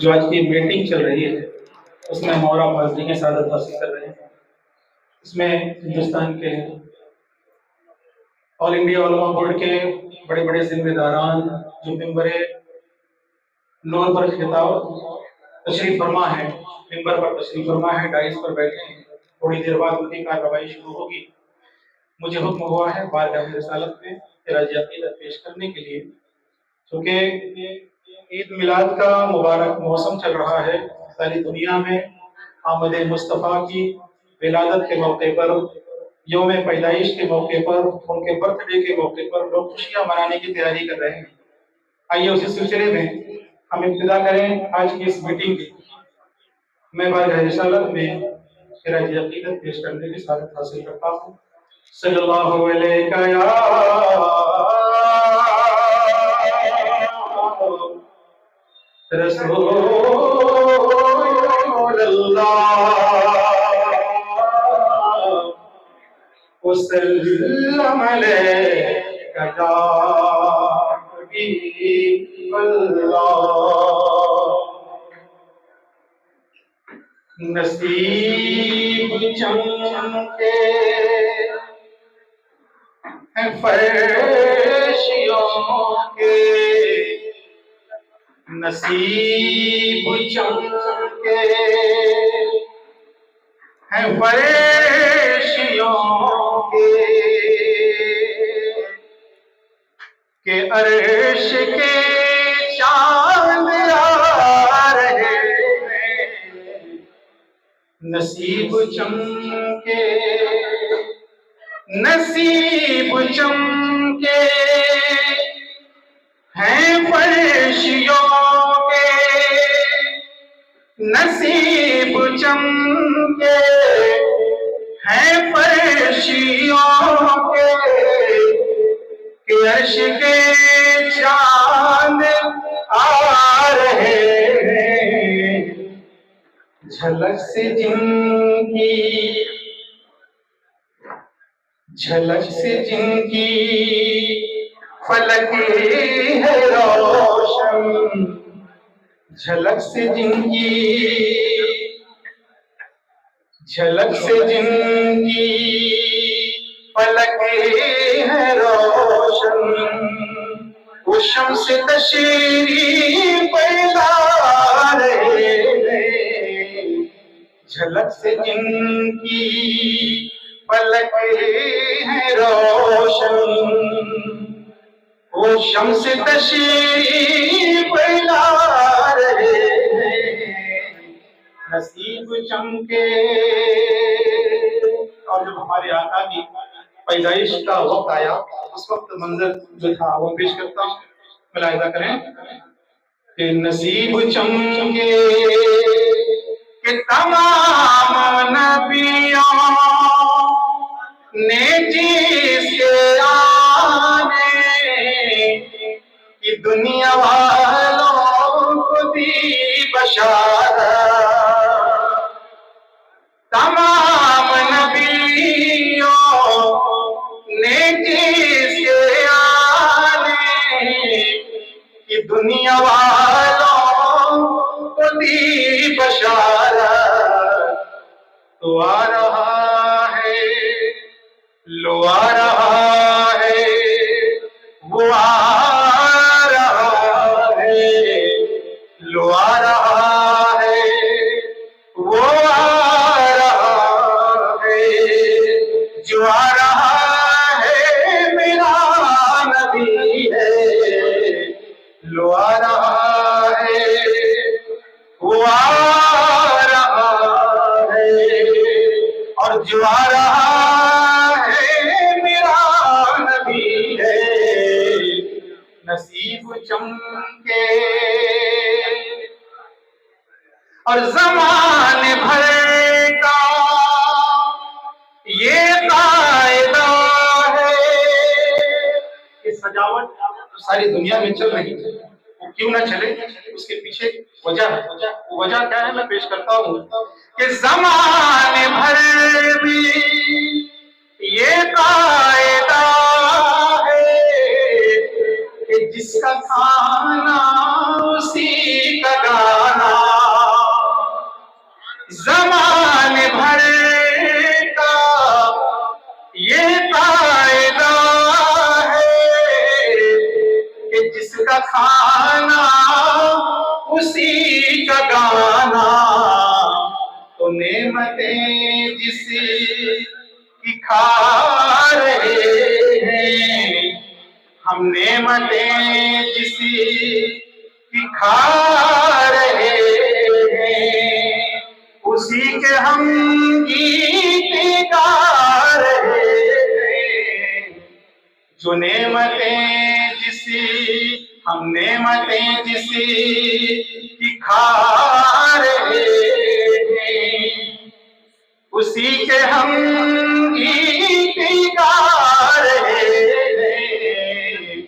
जो आज की मीटिंग चल रही है उसमें हम और आप हाजिरी के सादत हासिल कर रहे हैं। इसमें हिंदुस्तान के ऑल इंडिया उलमा बोर्ड के बड़े बड़े जिम्मेदारान जो मिंबरे नूर पर खिताब तशरीफ फरमा है, मिंबर पर तशरीफ फरमा है, डाइस पर बैठे हैं। थोड़ी देर बाद उनकी कार्रवाई शुरू होगी। मुझे हुक्म हुआ है बारगाह रिसालत में इराजी अक़ीदत पेश करने के लिए, क्योंकि ईद मिलाद का मुबारक मौसम चल रहा है। सारी दुनिया में आमद मुस्तफ़ा की विलादत के मौके पर, यौम पैदाइश के मौके पर, उनके बर्थडे के मौके पर लोग खुशियां मनाने की तैयारी कर रहे हैं। आइए उसी सिलसिले में हम इब्तिदा करें आज की इस मीटिंग की। मैं बारगाह रिसालत में इराजी अक़ीदत पेश करने की सादत हासिल करता हूँ। सल्लल्लाहु अलैहि वसल्लम अलैका या हबीबल्लाह। नसीब चमके हैं फर्शियों के, नसीब चमके हैं फर्शियों के अर्श के चांद आ रहे हैं। नसीब चमके, नसीब चमके हैं फर्शियों के, नसीब चमके हैं फर्शियों के अर्श के चांद आ रहे हैं। झलक से जिनकी, झलक से जिनकी फलक है रोशन, झलक से जिनकी, झलक से जिनकी फलक है रोशन, वो शम्स तशरीफ फैला रहे हैं। झलक से जिनकी फलक है रोशन, वो शम्स तशरीफ फैला रहे हैं। नसीब चमके। और जब हमारे आका की पैदाइश का वक्त आया, उस वक्त मंजर जो था वो पेश करता हूँ, मुलाहिजा करें कि नसीब चमके कि तमाम नबियों ने जिसके आने की दुनिया वालों को दी बशारत, तमाम नबियों ने जिसके आने की दुनिया वालों को दी बशारत। तो आ रहा है, लो आ रहा है, वो आ रहा है, लो आ रहा है, वो आ रहा है। जो आ रहा है मेरा नबी है, लो आ रहा है, वो आ रहा है। और जो आ रहा है मेरा नबी है। नसीब चमके और जमाने भर का ये कायदा है कि सजावट तो सारी दुनिया में चल रही है, वो क्यों ना चले, उसके पीछे वजह है। वो वजह क्या है मैं पेश करता हूँ कि जमाने भर में ये कायदा है कि जिसका खाना उसी का गाना। ज़माने भर का ये कायदा है कि जिसका खाना उसी का गाना। तो नेमतें जिसकी खा रहे हैं, हम नेमतें जिसकी खा रहे हैं, उसी के हम गीत गा रहे हैं। जो नेमतें जिसी हम नेमतें जिसी की खा रहे हैं, उसी के हम गीत गा रहे हैं।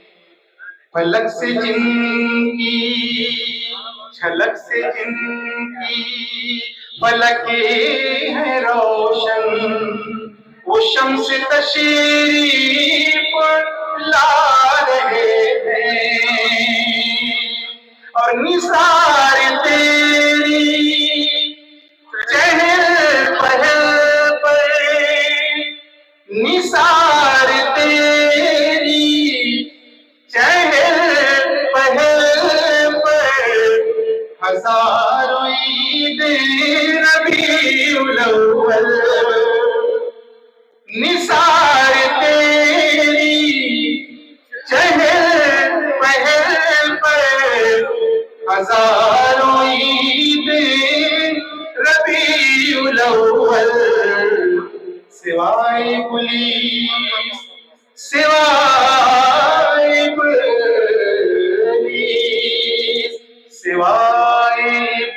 फलक से जिनकी, झलक से जिनकी फलक है रोशन, वो शम्स तशरीफ ला रहे हैं। और निसार तेरी चहल पहल पर, निसार तेरी चहल पहल पर, हजारों ईद रबीउल अव्वल। निसार तेरी चहल पहल पर, हजारों ईद रबीउल अव्वल। सिवाय पुलिस, सिवाय पुलिस, सिवाय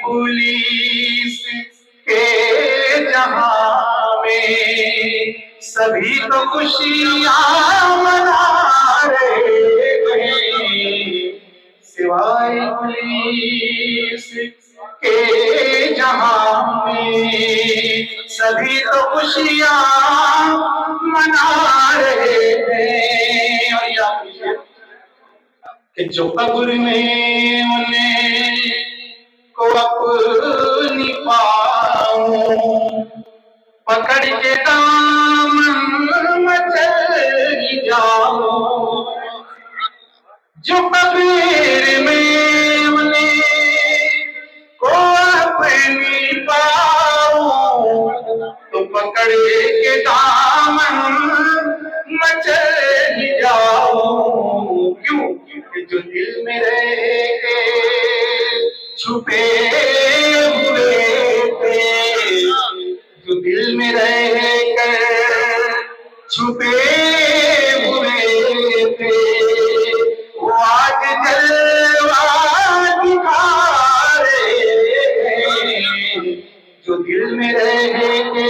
पुलिस के जहां में सभी तो खुशियां मना रहे हैं। सिवाय पुलिस के जहां सभी तो खुशियां मना रहे हैं। और याद कीजिए कि जो कब्र में उन्हें को अपनी पाऊं पकड़ के दामन में चली जाऊं, जो कब्र में उन्हें को अपनी पाऊं तो पकड़ के दामन में चली जाऊं। क्यों? कि जो दिल में रह के छुपे हुए थे, जो दिल में रह कर छुपे हुए थे, वो आज जलवा दिखा रहे हैं। जो दिल में रह के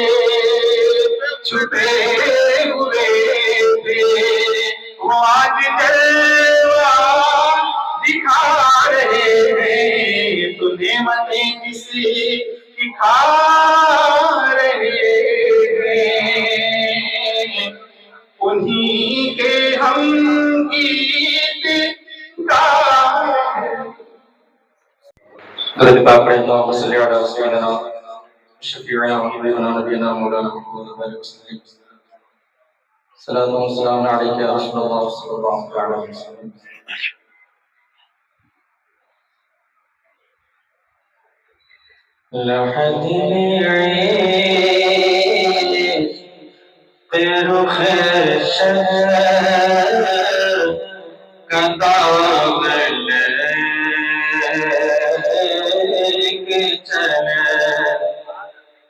छुपे हुए थे, वो आज जलवा दिखा रहे हैं। तो नेमतें किसी की खा रहे हैं, उन्हीं के हम गीत गा रहे हैं। लहद रुख कदावल के चले,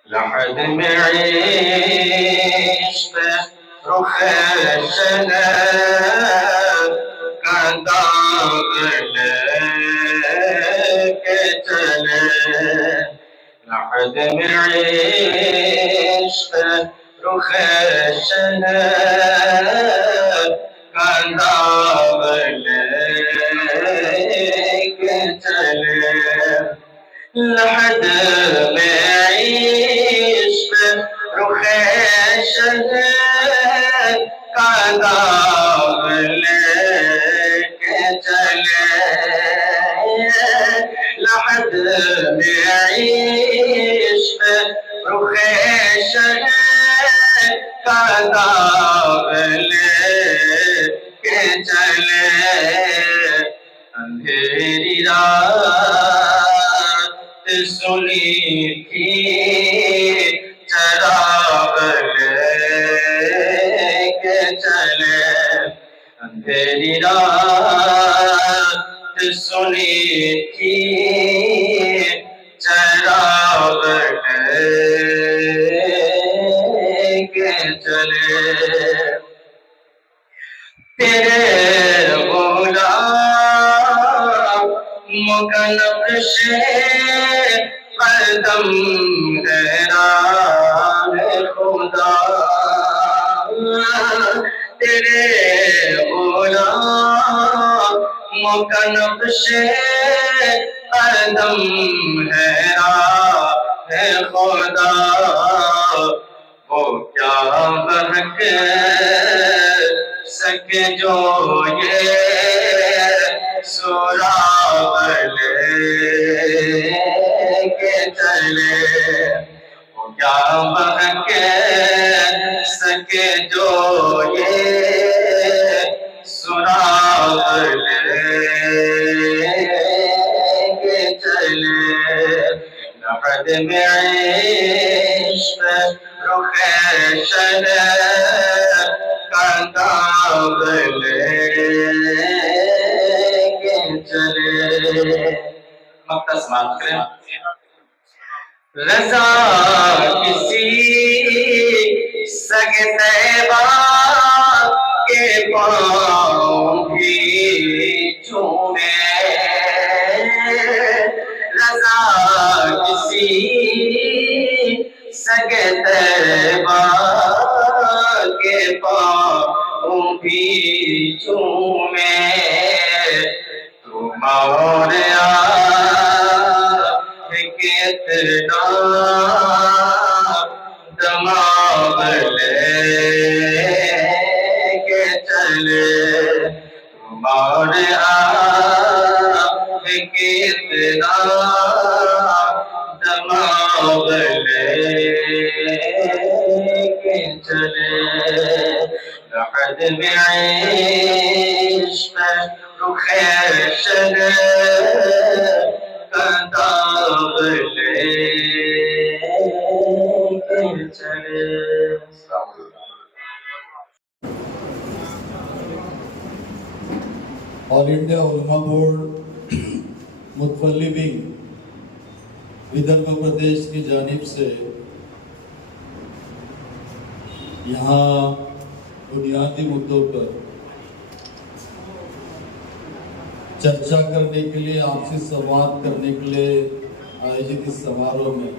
लहद में इश्क रुख कदावल के चले, लहद में इश्क रुख कदावल के चले, लहद में इश्क रुख कदावल के चले, लहद में इश्क रुख कदावल के चले, अंधेरी रात सुनी थी चरावल के चले, अंधेरी रात सुनी थी चरावल के चले, तेरे गुलाम का नक्श कदम हैरान खुदा, तेरे गुलाम का नक्श कदम हैरान खुदा, वो क्या बहक सके जो ये सुरावल के चले, वो क्या बहक सके जो ये सुरावल के चले, लहद में इश्क रुख कदावल के चले। मक्ता समाप्त करें। रज़ा किसी सगे तैबा के पाँव भी चूमे, रज़ा किसी सगे तैबा के पाँव भी चूमे, तुम और कितना दमाग लेके चले तुम्हारे आगे कितना दमाग लेके चले लहद में इश्क़ रुखे शरे कताब लेके चले। ऑल इंडिया उलमा बोर्ड मुतवल्ली विंग विदर्भ प्रदेश की जानिब से यहाँ बुनियादी मुद्दों पर चर्चा करने के लिए, आपसे संवाद करने के लिए आयोजित इस समारोह में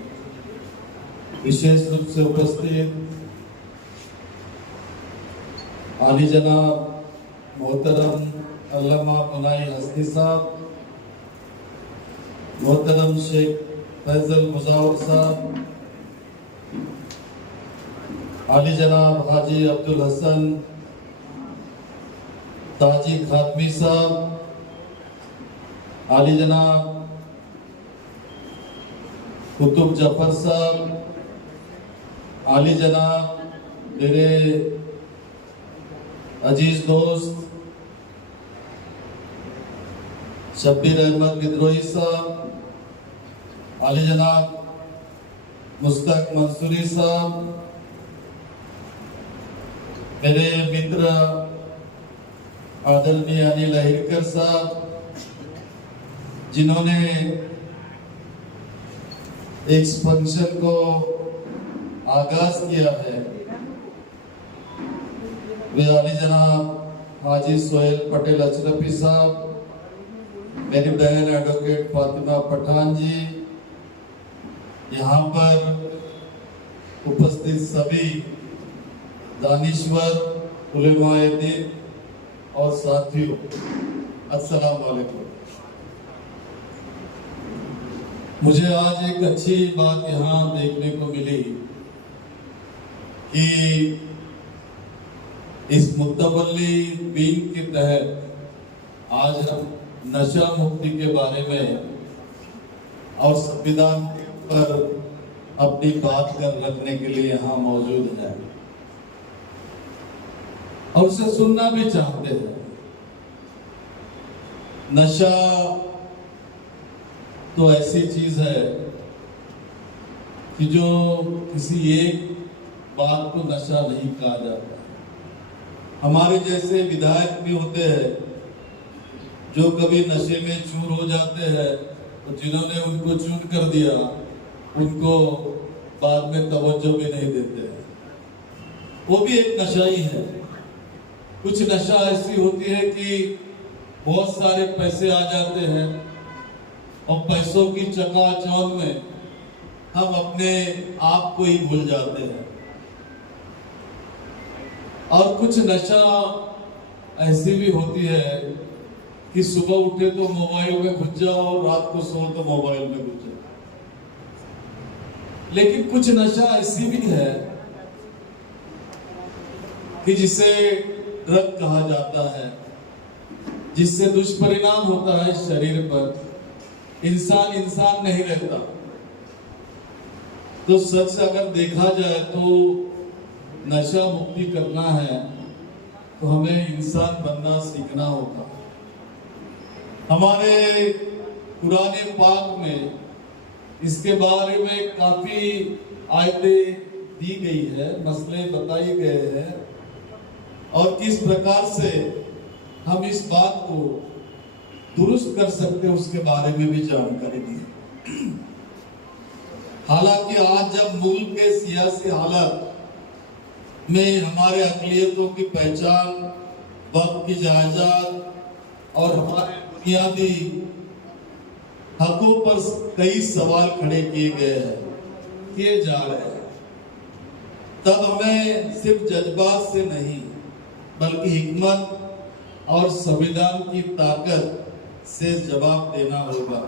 विशेष रूप से उपस्थित आली जनाब मोहतरम अल्लामा मुनाई हस्नी साहब, मोहतरम शेख फैजल मुजावर साहब, आली जनाब हाजी अब्दुल हसन ताजी खातमी साहब, आली जनाब कुतुब जफर साहब, आली जनाब मेरे अजीज दोस्त शब्बीर अहमद विद्रोही साहब, आली जनाब मुस्तक मंसूरी साहब, मेरे मित्र आदरणीय अनिल अहिरकर साहब, जिन्होंने एक फंक्शन को आगाज किया है, वे आली जनाब हाजी सोहेल पटेल अशरफी साहब, मेरी बहन एडवोकेट फातिमा पठान जी, यहाँ पर उपस्थित सभी दानिश्वर उलेमाए दीन और साथियों, अस्सलाम वालेकुम। मुझे आज एक अच्छी बात यहाँ देखने को मिली कि इस मुतवल्ली विंग के तहत आज हम नशा मुक्ति के बारे में और संविधान पर अपनी बात कर रखने के लिए यहाँ मौजूद है और उसे सुनना भी चाहते हैं। नशा तो ऐसी चीज है कि जो किसी एक बात को नशा नहीं कहा जाता। हमारे जैसे विधायक भी होते हैं जो कभी नशे में चूर हो जाते हैं, तो जिन्होंने उनको चूर कर दिया उनको बाद में तवज्जो भी नहीं देते हैं। वो भी एक नशा ही है। कुछ नशा ऐसी होती है कि बहुत सारे पैसे आ जाते हैं और पैसों की चकाचौंध में हम अपने आप को ही भूल जाते हैं। और कुछ नशा ऐसी भी होती है कि सुबह उठे तो मोबाइल में घुस जाओ और रात को सो तो मोबाइल में घुस जाओ। लेकिन कुछ नशा ऐसी भी है कि जिसे ड्रग कहा जाता है, जिससे दुष्परिणाम होता है शरीर पर, इंसान नहीं रहता। तो सच अगर देखा जाए तो नशा मुक्ति करना है तो हमें इंसान बनना सीखना होगा। हमारे कुरान पाक में इसके बारे में काफी आयतें दी गई है, मसले बताए गए हैं और किस प्रकार से हम इस बात को दुरुस्त कर सकते हैं उसके बारे में भी जानकारी दी। हालांकि आज जब मुल्क के सियासी हालात में हमारे अक़लियतों की पहचान, वक्त की जायदाद और हमारे बुनियादी हकों पर कई सवाल खड़े किए जा रहे हैं, तब हमें सिर्फ जज्बात से नहीं बल्कि हिकमत और संविधान की ताकत से जवाब देना होगा।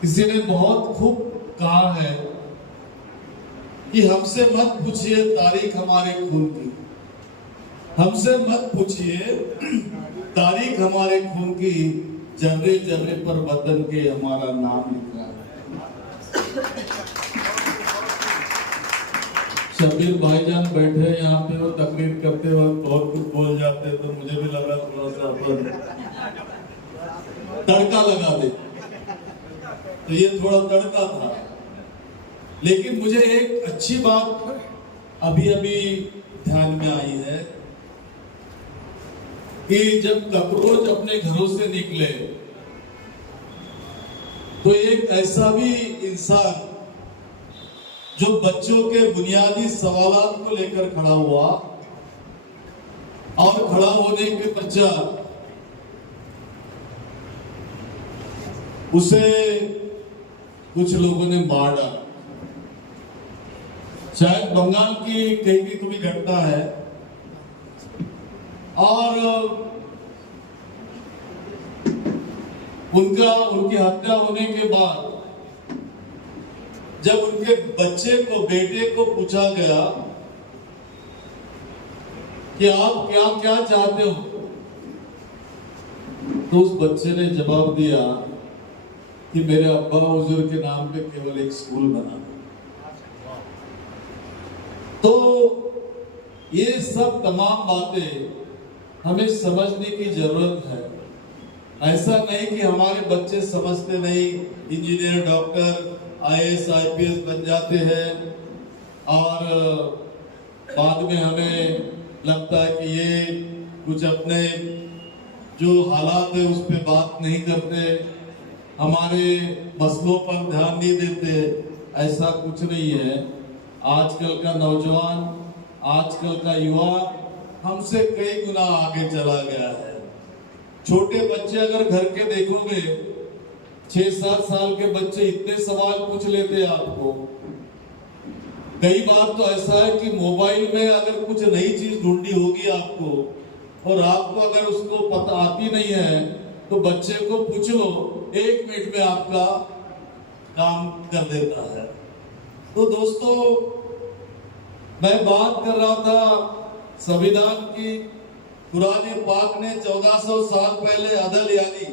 किसी ने बहुत खूब कहा है, कि हमसे मत पूछिए तारीख हमारे खून की, हमसे मत पूछिए तारीख हमारे खून की, जर्रे जर्रे पर वतन के हमारा नाम लिखा है। शबीर भाईजान बैठे हैं यहाँ पे, वो तकरीर करते वक्त बहुत कुछ बोल जाते हैं, तो मुझे भी लगा थोड़ा सा अपन तड़का लगा दे, तो ये थोड़ा तड़का था। लेकिन मुझे एक अच्छी बात अभी अभी ध्यान में आई है कि जब कॉकरोच अपने घरों से निकले तो एक ऐसा भी इंसान जो बच्चों के बुनियादी सवालात को लेकर खड़ा हुआ और खड़ा होने के पश्चात उसे कुछ लोगों ने मार डाला। शायद बंगाल की कहीं की तुम्हें घटना है, और उनकी हत्या होने के बाद जब उनके बच्चे को, बेटे को पूछा गया कि आप क्या क्या चाहते हो, तो उस बच्चे ने जवाब दिया कि मेरे अब्बा हुजूर के नाम पे केवल एक स्कूल बना। तो ये सब तमाम बातें हमें समझने की जरूरत है। ऐसा नहीं कि हमारे बच्चे समझते नहीं, इंजीनियर, डॉक्टर, IAS, IPS बन जाते हैं और बाद में हमें लगता है कि ये कुछ अपने जो हालात है उस पर बात नहीं करते, हमारे मसलों पर ध्यान नहीं देते। ऐसा कुछ नहीं है। आजकल का नौजवान, आजकल का युवा हमसे कई गुना आगे चला गया है। छोटे बच्चे अगर घर के देखोगे, 6-7 साल के बच्चे इतने सवाल पूछ लेते हैं आपको। कई बार तो ऐसा है कि मोबाइल में अगर कुछ नई चीज ढूंढनी होगी आपको, और आपको अगर उसको पता आती नहीं है, तो बच्चे को पूछ लो, 1 मिनट में आपका काम कर देता है। तो दोस्तों, मैं बात कर रहा था संविधान की। कुरान पाक ने 1400 साल पहले अदल यानी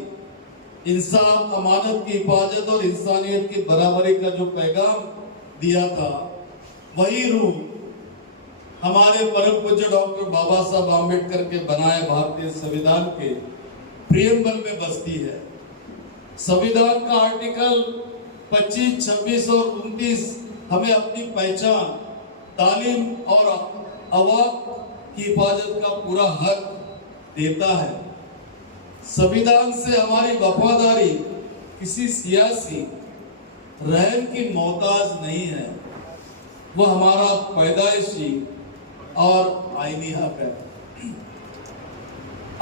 इंसाफ, अमानत की हिफाजत और इंसानियत की बराबरी का जो पैगाम दिया था, वही रूह हमारे परम पूज्य डॉक्टर बाबा साहब आम्बेडकर के बनाए भारतीय संविधान के प्रियम्बल में बसती है। संविधान का आर्टिकल 25, 26 और 29 हमें अपनी पहचान, तालीम और अवाक की हिफाजत का पूरा हक देता है। संविधान से हमारी वफादारी किसी सियासी रहन की मोहताज नहीं है, वह हमारा पैदाइशी और आईनी हक है।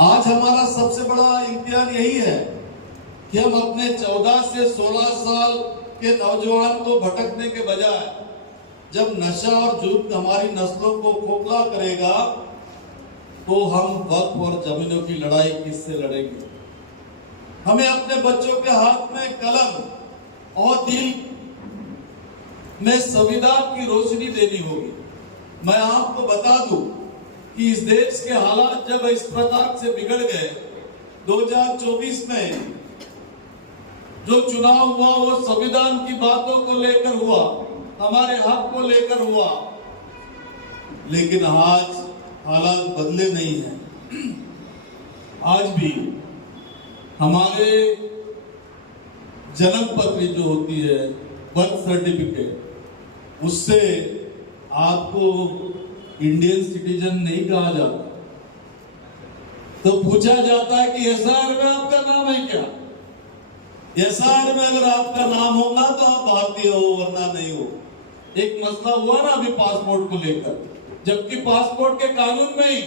आज हमारा सबसे बड़ा इम्तिहान यही है कि हम अपने 14 से 16 साल के नौजवान को भटकने के बजाय, जब नशा और जुल्म हमारी नस्लों को खोखला करेगा, तो हम वक्त और जमीनों की लड़ाई किससे लड़ेंगे। हमें अपने बच्चों के हाथ में कलम और दिल में संविधान की रोशनी देनी होगी। मैं आपको बता दूं कि इस देश के हालात जब इस प्रकार से बिगड़ गए, 2024 में जो चुनाव हुआ वो संविधान की बातों को लेकर हुआ, हमारे हक को लेकर हुआ, लेकिन आज हालात बदले नहीं हैं। आज भी हमारे जन्म पत्री जो होती है, बर्थ सर्टिफिकेट, उससे आपको इंडियन सिटीजन नहीं कहा जाता। तो पूछा जाता है कि एसआर में आपका नाम है क्या? एसआर में अगर आपका नाम होगा तो आप भारतीय हो, वरना नहीं हो। एक मसला हुआ ना अभी पासपोर्ट को लेकर, जबकि पासपोर्ट के कानून में ही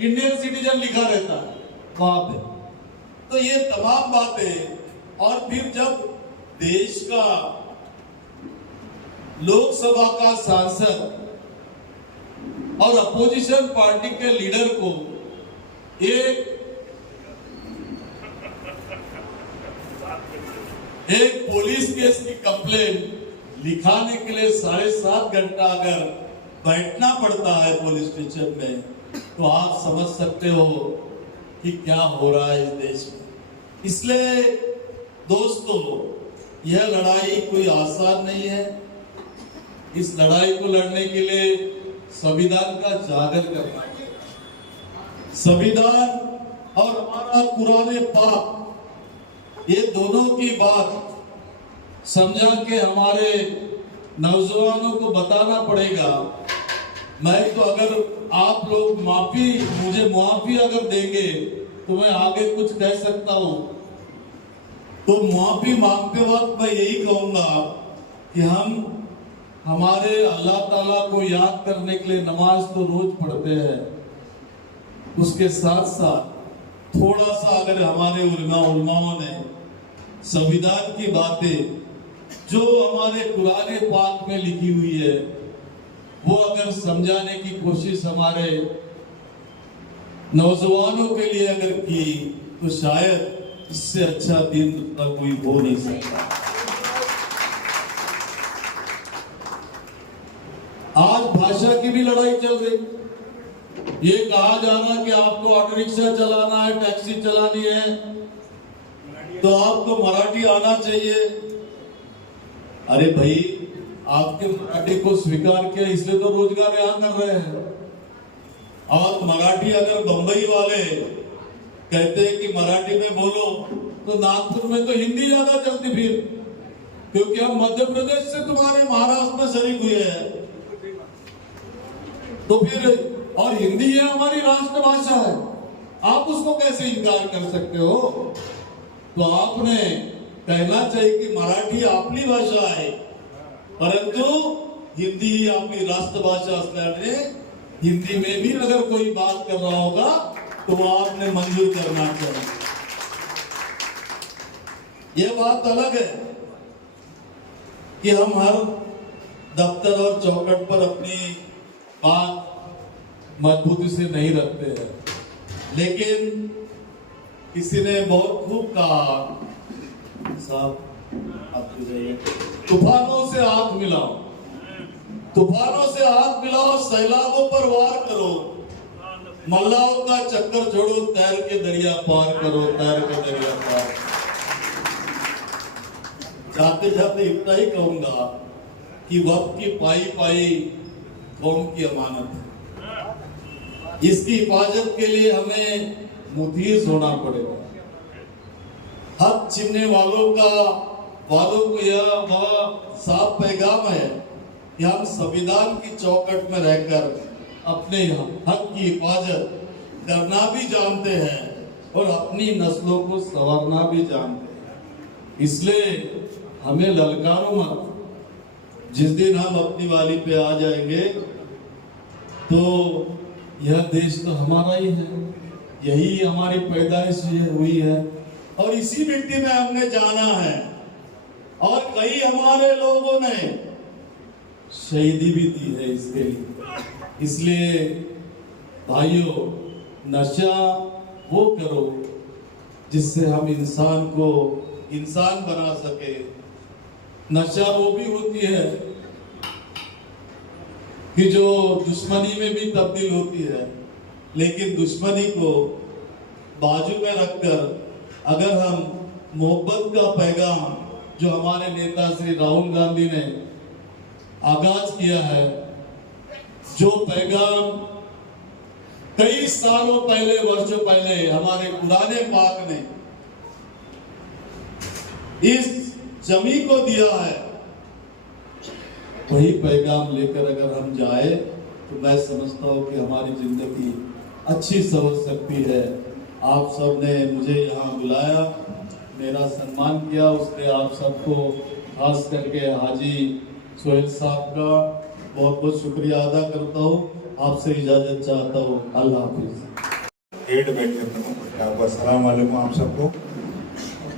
इंडियन सिटीजन लिखा रहता है वहां पे। तो ये तमाम बातें, और फिर जब देश का लोकसभा का सांसद और अपोजिशन पार्टी के लीडर को एक पुलिस केस की कंप्लेंट लिखाने के लिए 7.5 घंटा अगर बैठना पड़ता है पुलिस स्टेशन में, तो आप समझ सकते हो कि क्या हो रहा है इस देश में। इसलिए दोस्तों, यह लड़ाई कोई आसान नहीं है। इस लड़ाई को लड़ने के लिए संविधान का जागर करना है। संविधान और हमारा कुरान पाक, ये दोनों की बात समझा के हमारे नौजवानों को बताना पड़ेगा। मैं तो अगर आप लोग मुझे माफी अगर देंगे तो मैं आगे कुछ कह सकता हूं। तो माफी मांगते वक्त मैं यही कहूंगा कि हम हमारे अल्लाह ताला को याद करने के लिए नमाज तो रोज पढ़ते हैं, उसके साथ साथ थोड़ा सा अगर हमारे उलमाओं ने संविधान की बातें जो हमारे कुरान पाक में लिखी हुई है वो अगर समझाने की कोशिश हमारे नौजवानों के लिए अगर की, तो शायद इससे अच्छा दिन कोई हो नहीं सकता। आज भाषा की भी लड़ाई चल रही। ये कहा जा रहा कि आपको ऑटो रिक्शा चलाना है, टैक्सी चलानी है, तो आपको मराठी आना चाहिए। अरे भाई, आपके मराठी को स्वीकार किया इसलिए तो रोजगार यहां कर रहे हैं। और मराठी अगर बंबई वाले कहते हैं कि मराठी में बोलो, तो नागपुर में तो हिंदी ज्यादा चलती फिर, क्योंकि हम मध्य प्रदेश से तुम्हारे महाराष्ट्र में शरीक हुए हैं। तो फिर, और हिंदी है हमारी राष्ट्रभाषा है, आप उसको कैसे इनकार कर सकते हो? तो आपने कहना चाहिए कि मराठी आपली भाषा आहे, परंतु हिंदी ही आपली राष्ट्रभाषा असल्याने हिंदी में भी अगर कोई बात कर रहा होगा तो वो आपने मंजूर करना चाहिए। ये बात अलग है कि हम हर दफ्तर और चौखट पर अपनी बात मजबूती से नहीं रखते हैं, लेकिन किसी ने बहुत खूब कहा, साहब आपको जाइए, तूफानों से हाथ मिलाओ, तूफानों से हाथ मिलाओ, सैलाबों पर वार करो, मल्लाहों का चक्कर छोड़ो, तैर के दरिया पार करो, तैर के दरिया पार। जाते जाते इतना ही कहूंगा कि वक्त की पाई पाई कौम की अमानत है। इसकी हिफाजत के लिए हमें मुतीज होना पड़ेगा। हक छीनने वालों को यह बहुत साफ पैगाम है कि हम संविधान की चौखट में रहकर अपने हक की हिफाजत करना भी जानते हैं और अपनी नस्लों को संवारना भी जानते हैं। इसलिए हमें ललकारो मत। जिस दिन हम अपनी वाली पे आ जाएंगे तो यह देश तो हमारा ही है, यही हमारी पैदाइश हुई है और इसी मिट्टी में हमने जाना है। और कई हमारे लोगों ने शहीदी भी दी है इसके लिए। इसलिए भाइयों, नशा वो करो जिससे हम इंसान को इंसान बना सके। नशा वो भी होती है कि जो दुश्मनी में भी तब्दील होती है, लेकिन दुश्मनी को बाजू में रखकर अगर हम मोहब्बत का पैगाम जो हमारे नेता श्री राहुल गांधी ने आगाज किया है, जो पैगाम कई सालों पहले, वर्षों पहले हमारे कुरान पाक ने इस जमी को दिया है, वही पैगाम लेकर अगर हम जाए तो मैं समझता हूँ कि हमारी जिंदगी अच्छी समझ सकती है। आप सब ने मुझे यहाँ बुलाया, मेरा सम्मान किया, उसके आप सबको खास करके हाजी सोहेल साहब का बहुत बहुत शुक्रिया अदा करता हूँ। आपसे इजाजत चाहता हूँ। अल्लाह हाफिज। एड बैठे अस्सलाम वालेकुम आप सबको।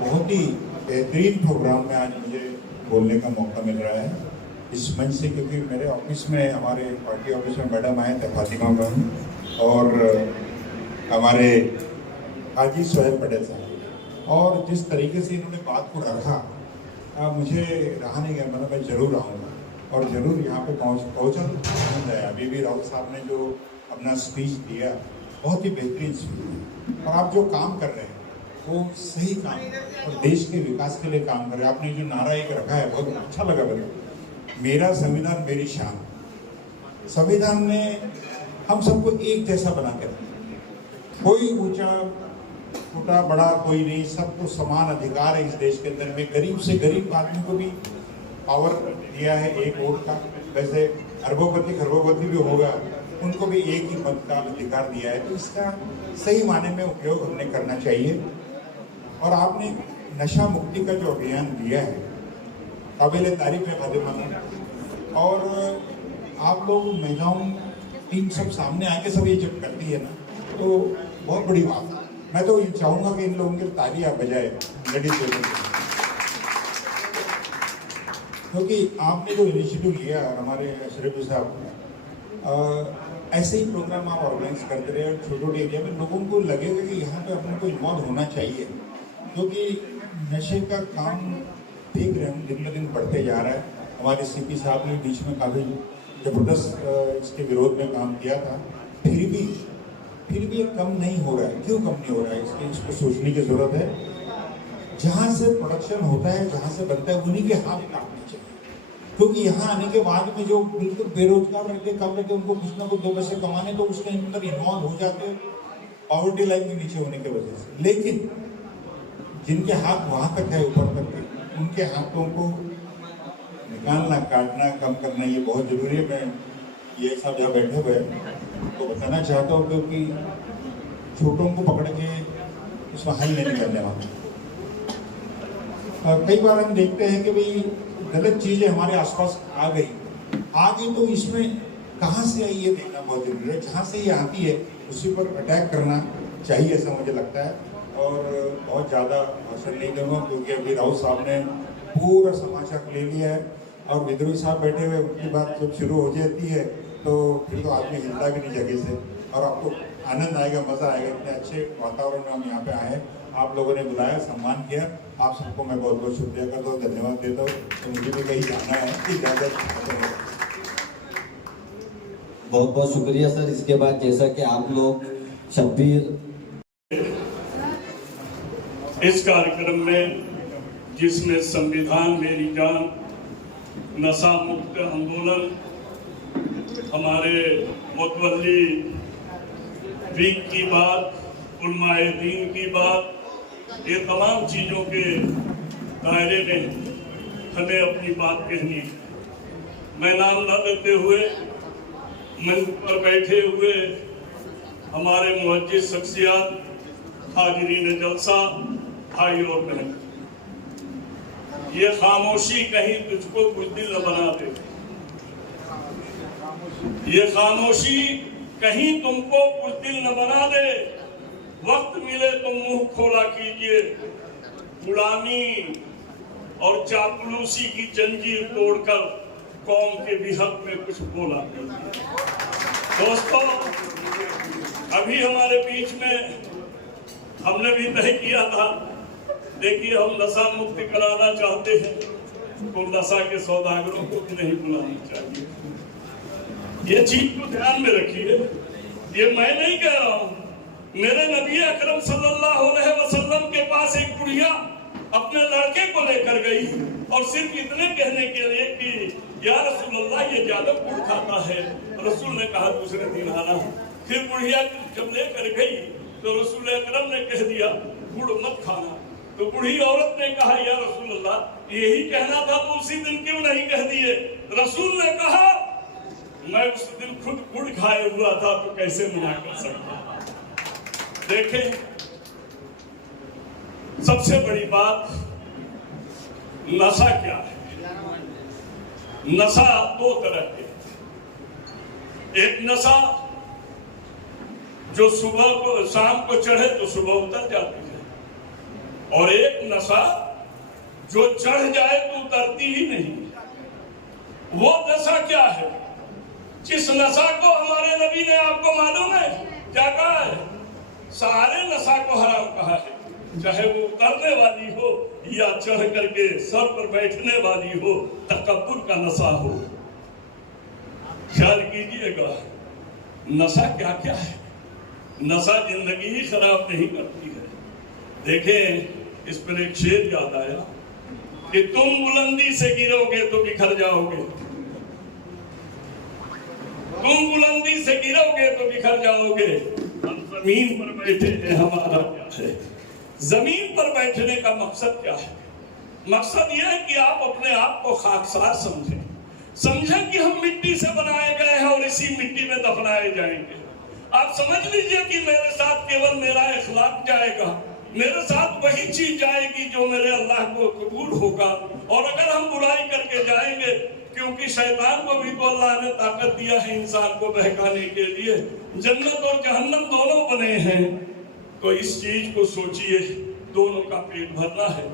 बहुत ही बेहतरीन प्रोग्राम में आज मुझे बोलने का मौका मिल रहा है इस मंच से, क्योंकि मेरे ऑफिस में, हमारे पार्टी ऑफिस में मैडम आए थे फातिमा मैम और हमारे हाजी सोहेल पटेल साहब, और जिस तरीके से इन्होंने बात को रखा मुझे रहा नहीं गया, मतलब मैं ज़रूर आऊँगा और ज़रूर यहाँ पे पहुँचा तो आनंद आया। अभी भी राउत साहब ने जो अपना स्पीच दिया बहुत ही बेहतरीन स्पीच है। और आप जो काम कर रहे हैं वो सही काम और देश के विकास के लिए काम कर रहे हैं। आपने जो नारा एक रखा है बहुत अच्छा लगा मुझे, मेरा संविधान मेरी शान। संविधान ने हम सबको एक जैसा बना के रखा, कोई ऊंचा छोटा बड़ा कोई नहीं, सबको समान अधिकार है इस देश के अंदर में। गरीब से गरीब आदमी को भी पावर दिया है एक वोट का, वैसे अरबोपति खरबोपति भी होगा उनको भी एक ही मत का अधिकार दिया है। तो इसका सही माने में उपयोग हमने करना चाहिए। और आपने नशा मुक्ति का जो अभियान दिया है काबिल तारीफ है फातिमा। और आप लोग महिलाओं टीम सब सामने आके सब ये जब करती है ना तो बहुत बड़ी बात है। मैं तो ये चाहूँगा कि इन लोगों की ताली आप बजाए लेडीज के लिए, क्योंकि आपने जो इनिशिएटिव लिया और हमारे शरीफ साहब ऐसे ही प्रोग्राम आप ऑर्गेनाइज करते रहे और छोटे छोटे एरिया में लोगों को लगेगा कि यहाँ पे अपने को इन्वॉल्व होना चाहिए। क्योंकि नशे का काम देख रहे हैं दिन ब दिन बढ़ते जा रहा है। हमारे सीपी साहब ने बीच में काफ़ी ज़बरदस्त इसके विरोध में काम किया था, फिर भी ये कम नहीं हो रहा है। क्यों कम नहीं हो रहा है इसको सोचने की ज़रूरत है। जहाँ से प्रोडक्शन होता है, जहाँ से बनता है, उन्हीं के हाथ काटने चाहिए। क्योंकि यहाँ आने के बाद में जो बिल्कुल बेरोजगार रहते कम रहते उनको कुछ ना कुछ दो पैसे कमाने तो उसके अंदर इन्वॉल्व हो जाते हैं पॉवर्टी लाइन के नीचे होने की वजह से। लेकिन जिनके हाथ वहाँ तक है ऊपर तक के, उनके हाथों को निकालना काटना कम करना ये बहुत ज़रूरी है। मैं ये सब जहाँ बैठे हुए तो बताना चाहता हूँ क्योंकि छोटों को पकड़ के उसका हल नहीं निकलने वाला। कई बार हम देखते हैं कि भाई गलत चीज़ें हमारे आसपास आ गई तो इसमें कहाँ से आई ये देखना बहुत जरूरी है। जहाँ से ये आती है उसी पर अटैक करना चाहिए ऐसा मुझे लगता है। और बहुत ज़्यादा भाषण नहीं दूंगा क्योंकि अभी राउत साहब ने पूरा समाचार ले लिया है और विद्रोही साहब बैठे हुए उनकी बात जब शुरू हो जाती है तो फिर तो आदमी हिलता भी नहीं जगह से। और आपको आनंद आएगा, मज़ा आएगा। इतने अच्छे वातावरण में हम यहाँ पे आए, आप लोगों ने बुलाया, सम्मान किया। आप सबको मैं बहुत बहुत शुक्रिया करता हूँ, धन्यवाद देता हूँ। तो मुझे भी कहीं जाना है, इजाज़त। बहुत बहुत शुक्रिया सर। इसके बाद जैसा कि आप लोग शब्बीर इस कार्यक्रम में जिसमें संविधान मेरी जान, नशा मुक्त आंदोलन, हमारे मुतवल्ली वीक की बात, उलमाए दीन की बात, ये तमाम चीज़ों के दायरे में हमें अपनी बात कहनी है। मैं नाम न लेते हुए मंच पर बैठे हुए हमारे मुअज्जिज़ शख्सियत, हाजिरीन जलसा, भाई और बहन, ये खामोशी कहीं तुझको कुछ दिल न बना दे। ये खामोशी कहीं तुमको कुछ दिल न बना दे। वक्त मिले तो मुंह खोला कीजिए, गुलामी और चापलूसी की जंजीर तोड़कर कौम के भी हक में कुछ बोला कीजिए। दोस्तों, अभी हमारे बीच में हमने भी तय किया था, देखिए हम नशा मुक्त कराना चाहते हैं तो नशा के सौदागरों को भी नहीं बुलाना चाहिए। ये चीज को ध्यान में रखिए। ये मैं नहीं कह रहा हूँ, मेरे नबी अकरम सल्लल्लाहु अलैहि वसल्लम के पास एक बुढ़िया अपने लड़के को लेकर गई और सिर्फ इतने कहने के लिए कि या रसूलल्लाह ये ज्यादा गुड़ खाता है। रसूल ने कहा दूसरे दिन आना। फिर बुढ़िया जब लेकर गई तो रसूल अकरम ने कह दिया गुड़ मत खाना। तो बूढ़ी औरत ने कहा या रसूलल्लाह यही कहना था तो उसी दिन क्यों नहीं कह दिए। रसूल ने कहा मैं उस दिन खुद गुड़ खाए हुआ था तो कैसे मना कर सकता। देखें, सबसे बड़ी बात नशा क्या है। नशा दो तरह के, एक नशा जो सुबह को शाम को चढ़े तो सुबह उतर जाती है और एक नशा जो चढ़ जाए तो उतरती ही नहीं। वो नशा क्या है? जिस नशा को हमारे नबी ने आपको मालूम है क्या कहा है? सारे नशा को हराम कहा है, चाहे वो उतरने वाली हो या चढ़ करके सर पर बैठने वाली हो, तकब्बुर का नशा हो। ख्याल कीजिएगा नशा क्या क्या है। नशा जिंदगी ही खराब नहीं करती है। देखें, इस पर एक शेर याद आया कि तुम बुलंदी से गिरोगे तो बिखर जाओगे, तुम बुलंदी से गिरोगे तो बिखर जाओगे। हम जमीन पर बैठे हैं, हमारा क्या है? जमीन पर बैठने का मकसद क्या है? मकसद यह है कि आप अपने आप को खाकसार समझें कि हम मिट्टी से बनाए गए हैं और इसी मिट्टी में दफनाए जाएंगे। आप समझ लीजिए कि मेरे साथ केवल मेरा इखलाक जाएगा, मेरे साथ वही चीज जाएगी जो मेरे अल्लाह को कबूल होगा। और अगर हम बुराई करके जाएंगे, क्योंकि शैतान को भी तो अल्लाह ने ताकत दिया है इंसान को बहकाने के लिए, जन्नत और जहन्नम दोनों बने हैं। तो इस चीज को सोचिए, दोनों का पेट भरना है,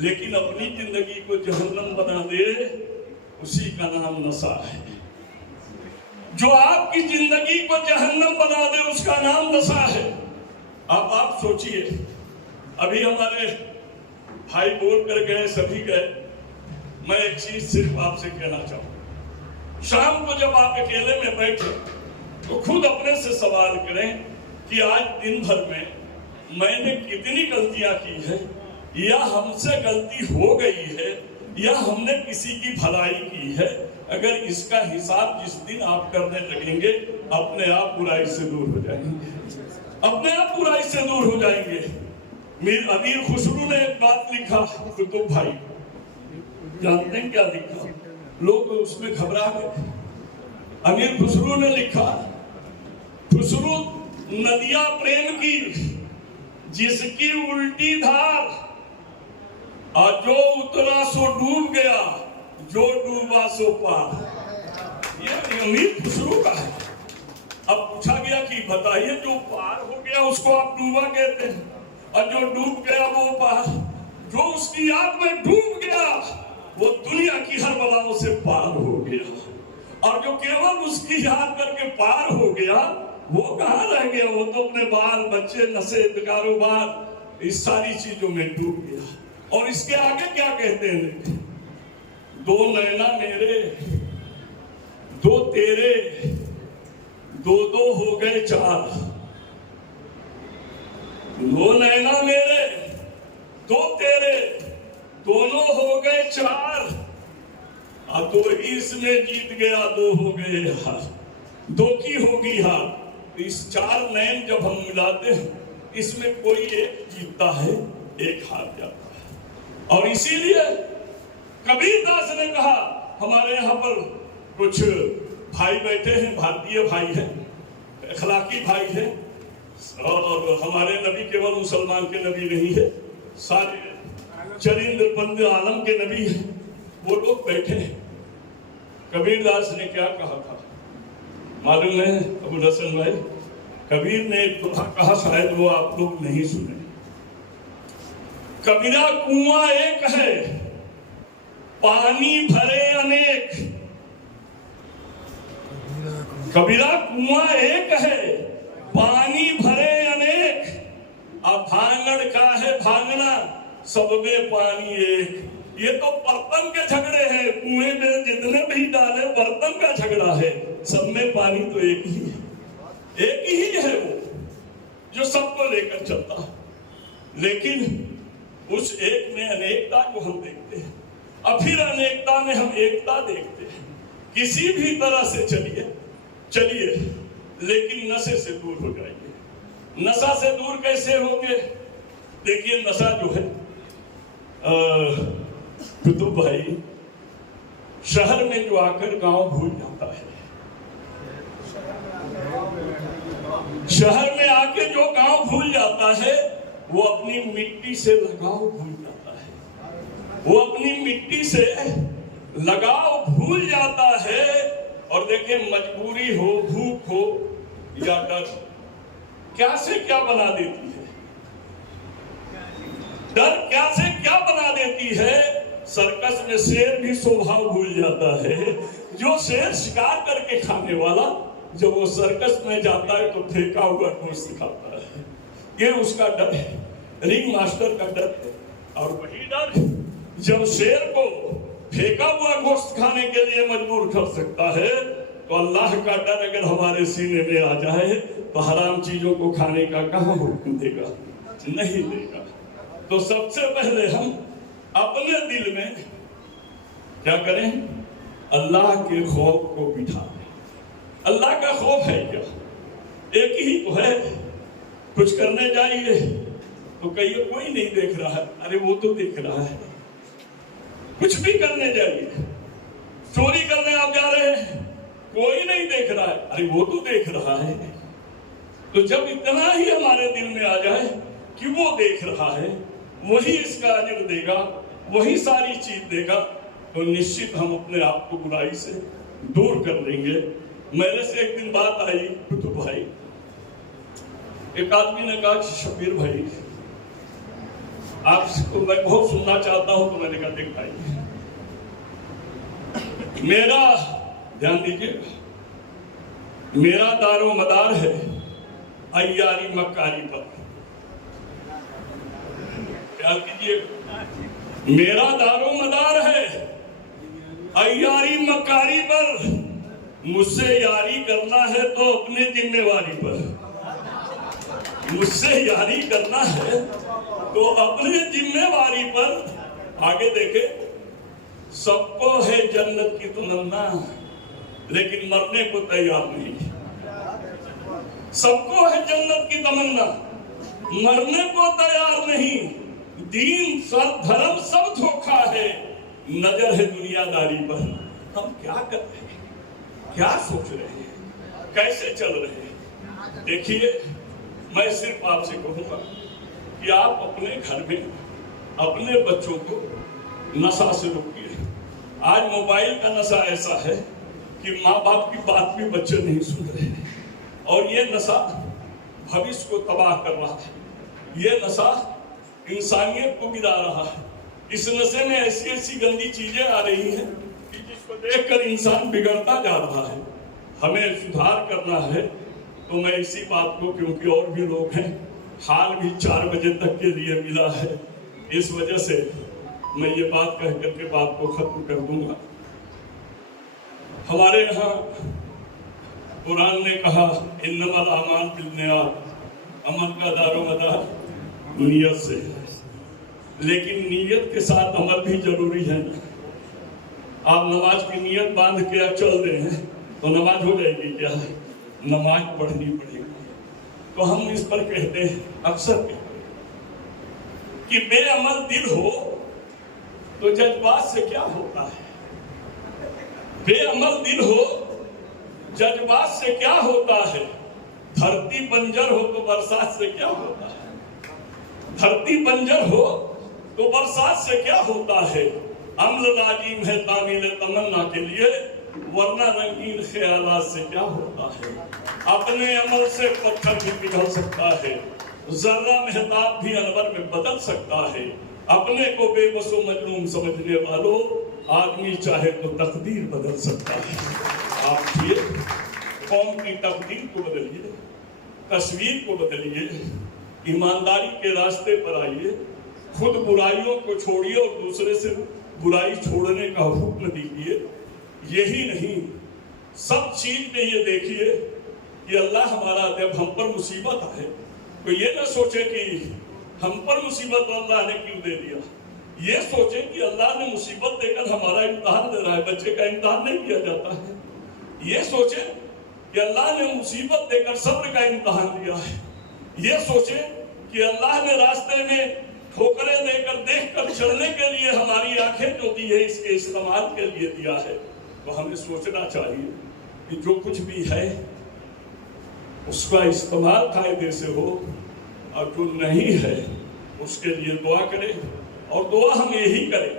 लेकिन अपनी जिंदगी को जहन्नम बना दे, उसी का नाम नशा है। जो आपकी जिंदगी को जहन्नम बना दे, उसका नाम नशा है। अब आप सोचिए, अभी हमारे भाई बोल कर गए, सभी गए, मैं एक चीज सिर्फ आपसे कहना चाहूँ। शाम को जब आप अकेले में बैठे तो खुद अपने से सवाल करें कि आज दिन भर में मैंने कितनी गलतियां की है, या हमसे गलती हो गई है, या हमने किसी की भलाई की है। अगर इसका हिसाब जिस दिन आप करने लगेंगे, अपने आप बुराई से दूर हो जाएंगे, अपने आप बुराई से दूर हो जाएंगे। मीर अमीर खुसरू ने एक बात लिखा, कुतुब भाई जानते हैं क्या लिखा? लोग उसमें घबरा गए। अमीर खुसरू ने लिखा, खुसरू नदियां प्रेम की जिसकी उल्टी धार, और जो उतरा सो डूब गया, जो डूबा सो पार। ये अमीर खुसरू का है। अब पूछा गया कि बताइए, जो पार हो गया उसको आप डूबा कहते हैं, और जो डूब गया वो पार। जो उसकी याद में डूब गया वो दुनिया की हर बलाओं से पार हो गया, और जो केवल उसकी याद करके पार हो गया वो कहाँ रह गया? वो तो अपने बाल बच्चे, नशे, कारोबार, इस सारी चीजों में डूब गया। और इसके आगे क्या कहते हैं? दो नैना मेरे, दो तेरे, दो दो हो गए चार। दो नैना मेरे, दो तेरे, दोनों हो गए चार। अब दो इसमें जीत गया, दो हो गए हार। दो की होगी हार। इस चार नैन जब हम मिलाते हैं, इसमें कोई एक जीतता है, एक हार जाता है। और इसीलिए कबीर दास ने कहा, हमारे यहाँ पर कुछ भाई बैठे हैं, भारतीय भाई हैं, अखलाकी भाई हैं, और हमारे नबी केवल मुसलमान के नबी नहीं है, सारे चरिंद्र पंद आलम के नबी हैं। वो लोग बैठे हैं। कबीर दास ने क्या कहा था मालूम है अबू हसन भाई? कबीर ने एक दुआ कहा, शायद वो आप लोग नहीं सुने। कबीरा कुआं एक है, पानी भरे अनेक। कबीरा कुआं एक है, पानी भरे अनेक। अब भांगड़ का है भांगना, सब में पानी एक। ये तो बर्तन के झगड़े हैं, कुएं में जितने भी डाले बर्तन का झगड़ा है, सब में पानी तो एक ही है। एक ही है वो जो सबको लेकर चलता है। लेकिन उस एक में अनेकता को हम देखते हैं, और फिर अनेकता में हम एकता देखते हैं। किसी भी तरह से चलिए, लेकिन नशे से दूर हो जाइए। नशा से दूर कैसे होंगे? देखिए, नशा जो है कुतुब भाई, शहर में जो आकर गांव भूल जाता है, शहर में आके जो गांव भूल जाता है, वो अपनी मिट्टी से लगाव भूल जाता है। वो अपनी मिट्टी से लगाव भूल जाता है। और देखिए, मजबूरी हो, भूख हो या डर, क्या से क्या बना देती है। डर क्या से क्या बना देती है। सर्कस में शेर भी स्वभाव भूल जाता है। जो शेर शिकार करके खाने वाला, जब वो सर्कस में जाता है तो फेंका हुआ गोश्त खाता है। ये उसका डर है, रिंग मास्टर का डर है। और वही डर जब शेर को फेंका हुआ गोश्त खाने के लिए मजबूर कर सकता है, तो अल्लाह का डर अगर हमारे सीने में आ जाए तो हराम चीजों को खाने का कहाँ हुक्म देगा? नहीं देगा। तो सबसे पहले हम अपने दिल में क्या करें? अल्लाह के खौफ को बिठा दें। अल्लाह का खौफ है क्या? एक ही तो है। कुछ करने जाइए तो कहिए कोई नहीं देख रहा है, अरे वो तो देख रहा है। कुछ भी करने जाइए, चोरी करने आप जा रहे हैं, कोई नहीं देख रहा है, अरे वो तो देख रहा है। तो जब इतना ही हमारे दिल में आ जाए कि वो देख रहा है, वही इसका अजर देगा, वही सारी चीज देगा, तो निश्चित हम अपने आप को बुराई से दूर कर लेंगे। मेरे से एक दिन बात आई कुतुब भाई, एक आदमी ने कहा शबीर भाई आपको मैं बहुत सुनना चाहता हूं। तो मैंने कहा देख भाई, मेरा ध्यान दीजिए, मेरा दारो मदार है अय्यारी मक्कारी पर। ख्याल कीजिए, मेरा दारो मदार है अय्यारी मक्कारी पर। मुझसे यारी करना है तो अपने जिम्मेवारी पर, मुझसे यारी करना है तो अपने जिम्मेवारी पर। आगे देखे, सबको है जन्नत की तमन्ना लेकिन मरने को तैयार नहीं। सबको है जन्नत की तमन्ना, मरने को तैयार नहीं। दीन सब धर्म सब धोखा है, नजर है दुनियादारी पर। हम क्या कर रहे हैं, क्या सोच रहे हैं, कैसे चल रहे हैं? देखिए, मैं सिर्फ आपसे कहूंगा कि आप अपने घर में अपने बच्चों को नशा से रोकिए। आज मोबाइल का नशा ऐसा है कि माँ बाप की बात भी बच्चे नहीं सुन रहे हैं, और ये नशा भविष्य को तबाह कर रहा है। ये नशा इंसानियत को गिरा रहा है। इस नशे में ऐसी ऐसी गंदी चीजें आ रही हैं कि जिसको देखकर इंसान बिगड़ता जा रहा है। हमें सुधार करना है। तो मैं इसी बात को, क्योंकि और भी लोग हैं, हाल भी 4 बजे तक के लिए मिला है, इस वजह से मैं ये बात कह करके बात को खत्म कर दूंगा। हमारे यहाँ कुरान ने कहा इन्नमल आमाल बिन्नियात, अमल का दारोमदार नीयत से है। लेकिन नीयत के साथ अमल भी जरूरी है ना। आप नमाज की नीयत बांध के आप चल रहे हैं तो नमाज हो जाएगी क्या? नमाज पढ़नी पड़ेगी। तो हम इस पर कहते हैं, अक्सर कहते हैं कि बेअमल दिल हो तो जज्बात से क्या होता है? बेअमल दिल हो जज्बात से क्या होता है? धरती बंजर हो तो बरसात से क्या होता है? धरती बंजर हो तो बरसात से क्या होता है? अम्ल लाजिम है तामील तमन्ना के लिए, वरना रंगीन ख्यालात से क्या होता है? अपने अमल से पत्थर भी पिघल सकता है, जर्रा मेहताब भी अनवर में बदल सकता है। अपने को बेबस व मजलूम समझने वालों, आदमी चाहे तो तकदीर बदल सकता है। आप ये कौम की तकदीर को बदलिए, तस्वीर को बदलिए, ईमानदारी के रास्ते पर आइए, खुद बुराइयों को छोड़िए और दूसरे से बुराई छोड़ने का हुक्म दीजिए। यही नहीं, सब चीज में ये देखिए कि अल्लाह हमारा जब हम पर मुसीबत आए तो ये ना सोचे कि हम पर मुसीबत अल्लाह ने क्यों दे दिया। ये सोचे कि अल्लाह ने मुसीबत देकर हमारा इम्तिहान दे रहा है। बच्चे का इम्तिहान नहीं किया जाता है। ये सोचे कि अल्लाह ने मुसीबत देकर सब्र का इम्तिहान दिया है। ये सोचे कि अल्लाह ने रास्ते में ठोकरें देकर देखकर चलने के लिए हमारी आंखें जो दी है, इसके इस्तेमाल के लिए दिया है। तो हमें सोचना चाहिए कि जो कुछ भी है उसका इस्तेमाल कायदे से हो, और जो नहीं है उसके लिए दुआ करें। और दुआ हम यही करें,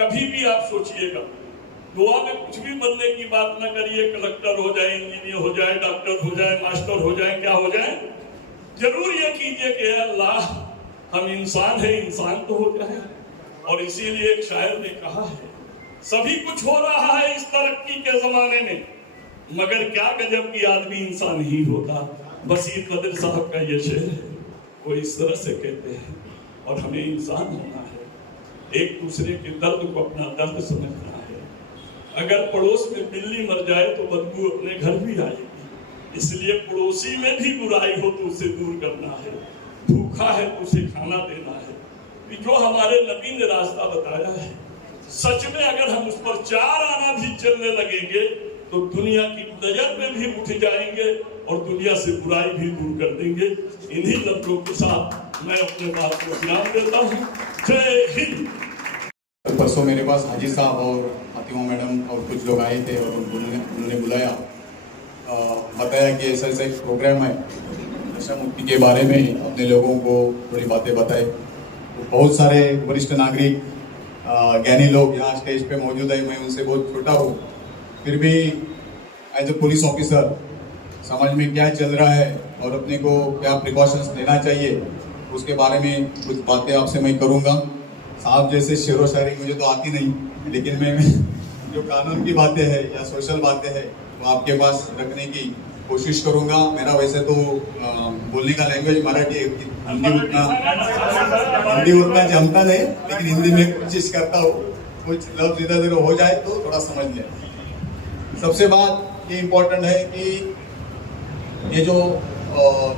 कभी भी आप सोचिएगा, दुआ में कुछ भी बनने की बात ना करिए। कलेक्टर हो जाए, इंजीनियर हो जाए, डॉक्टर हो जाए, मास्टर हो जाए, क्या हो जाए, जरूर ये कीजिए कि अल्लाह हम इंसान है, इंसान तो हो जाए। और इसीलिए एक शायर ने कहा है, सभी कुछ हो रहा है इस तरक्की के जमाने में, मगर क्या गजब की आदमी इंसान ही होता। बसीर कदर साहब का ये शेर है, वो इस तरह से कहते हैं। और हमें इंसान होना है। एक दूसरे के दर्द को अपना दर्द समझना है। अगर पड़ोस में बिल्ली मर जाए तो बदबू अपने घर भी आएगी, इसलिए पड़ोसी में भी बुराई हो तो उसे दूर करना है। भूखा है तो उसे खाना देना है। जो हमारे नबी ने रास्ता बताया है, सच में अगर हम उस पर 4 आना भी चलने लगेंगे तो दुनिया की नजर में भी उठ जाएंगे और दुनिया से बुराई भी दूर कर देंगे। इन्हीं लफ्जों के साथ मैं अपने बात को विराम देता हूँ। जय हिंद। परसों मेरे पास हाजी साहब और फातिमा मैडम और कुछ लोग आए थे और उन्होंने बुलाया, बताया कि ऐसा ऐसा एक प्रोग्राम है, नशा मुक्ति के बारे में अपने लोगों को थोड़ी बातें बताए। बहुत सारे वरिष्ठ नागरिक ज्ञानी लोग यहाँ स्टेज पे मौजूद है। मैं उनसे बहुत छोटा हूँ, फिर भी एज ए पुलिस ऑफिसर समाज में क्या चल रहा है और अपने को क्या प्रिकॉशंस लेना चाहिए उसके बारे में कुछ बातें आपसे मैं करूँगा। साहब जैसे शेरो शायरी मुझे तो आती नहीं, लेकिन मैं जो कानून की बातें हैं या सोशल बातें हैं वो आपके पास रखने की कोशिश करूँगा। मेरा वैसे तो बोलने का लैंग्वेज मराठी है, हिंदी उतना जमता नहीं, लेकिन हिंदी में कोशिश करता हूँ, कुछ लफ्ज इधर उधर हो जाए तो थोड़ा समझ लें। सबसे बात ये इम्पोर्टेंट है कि ये जो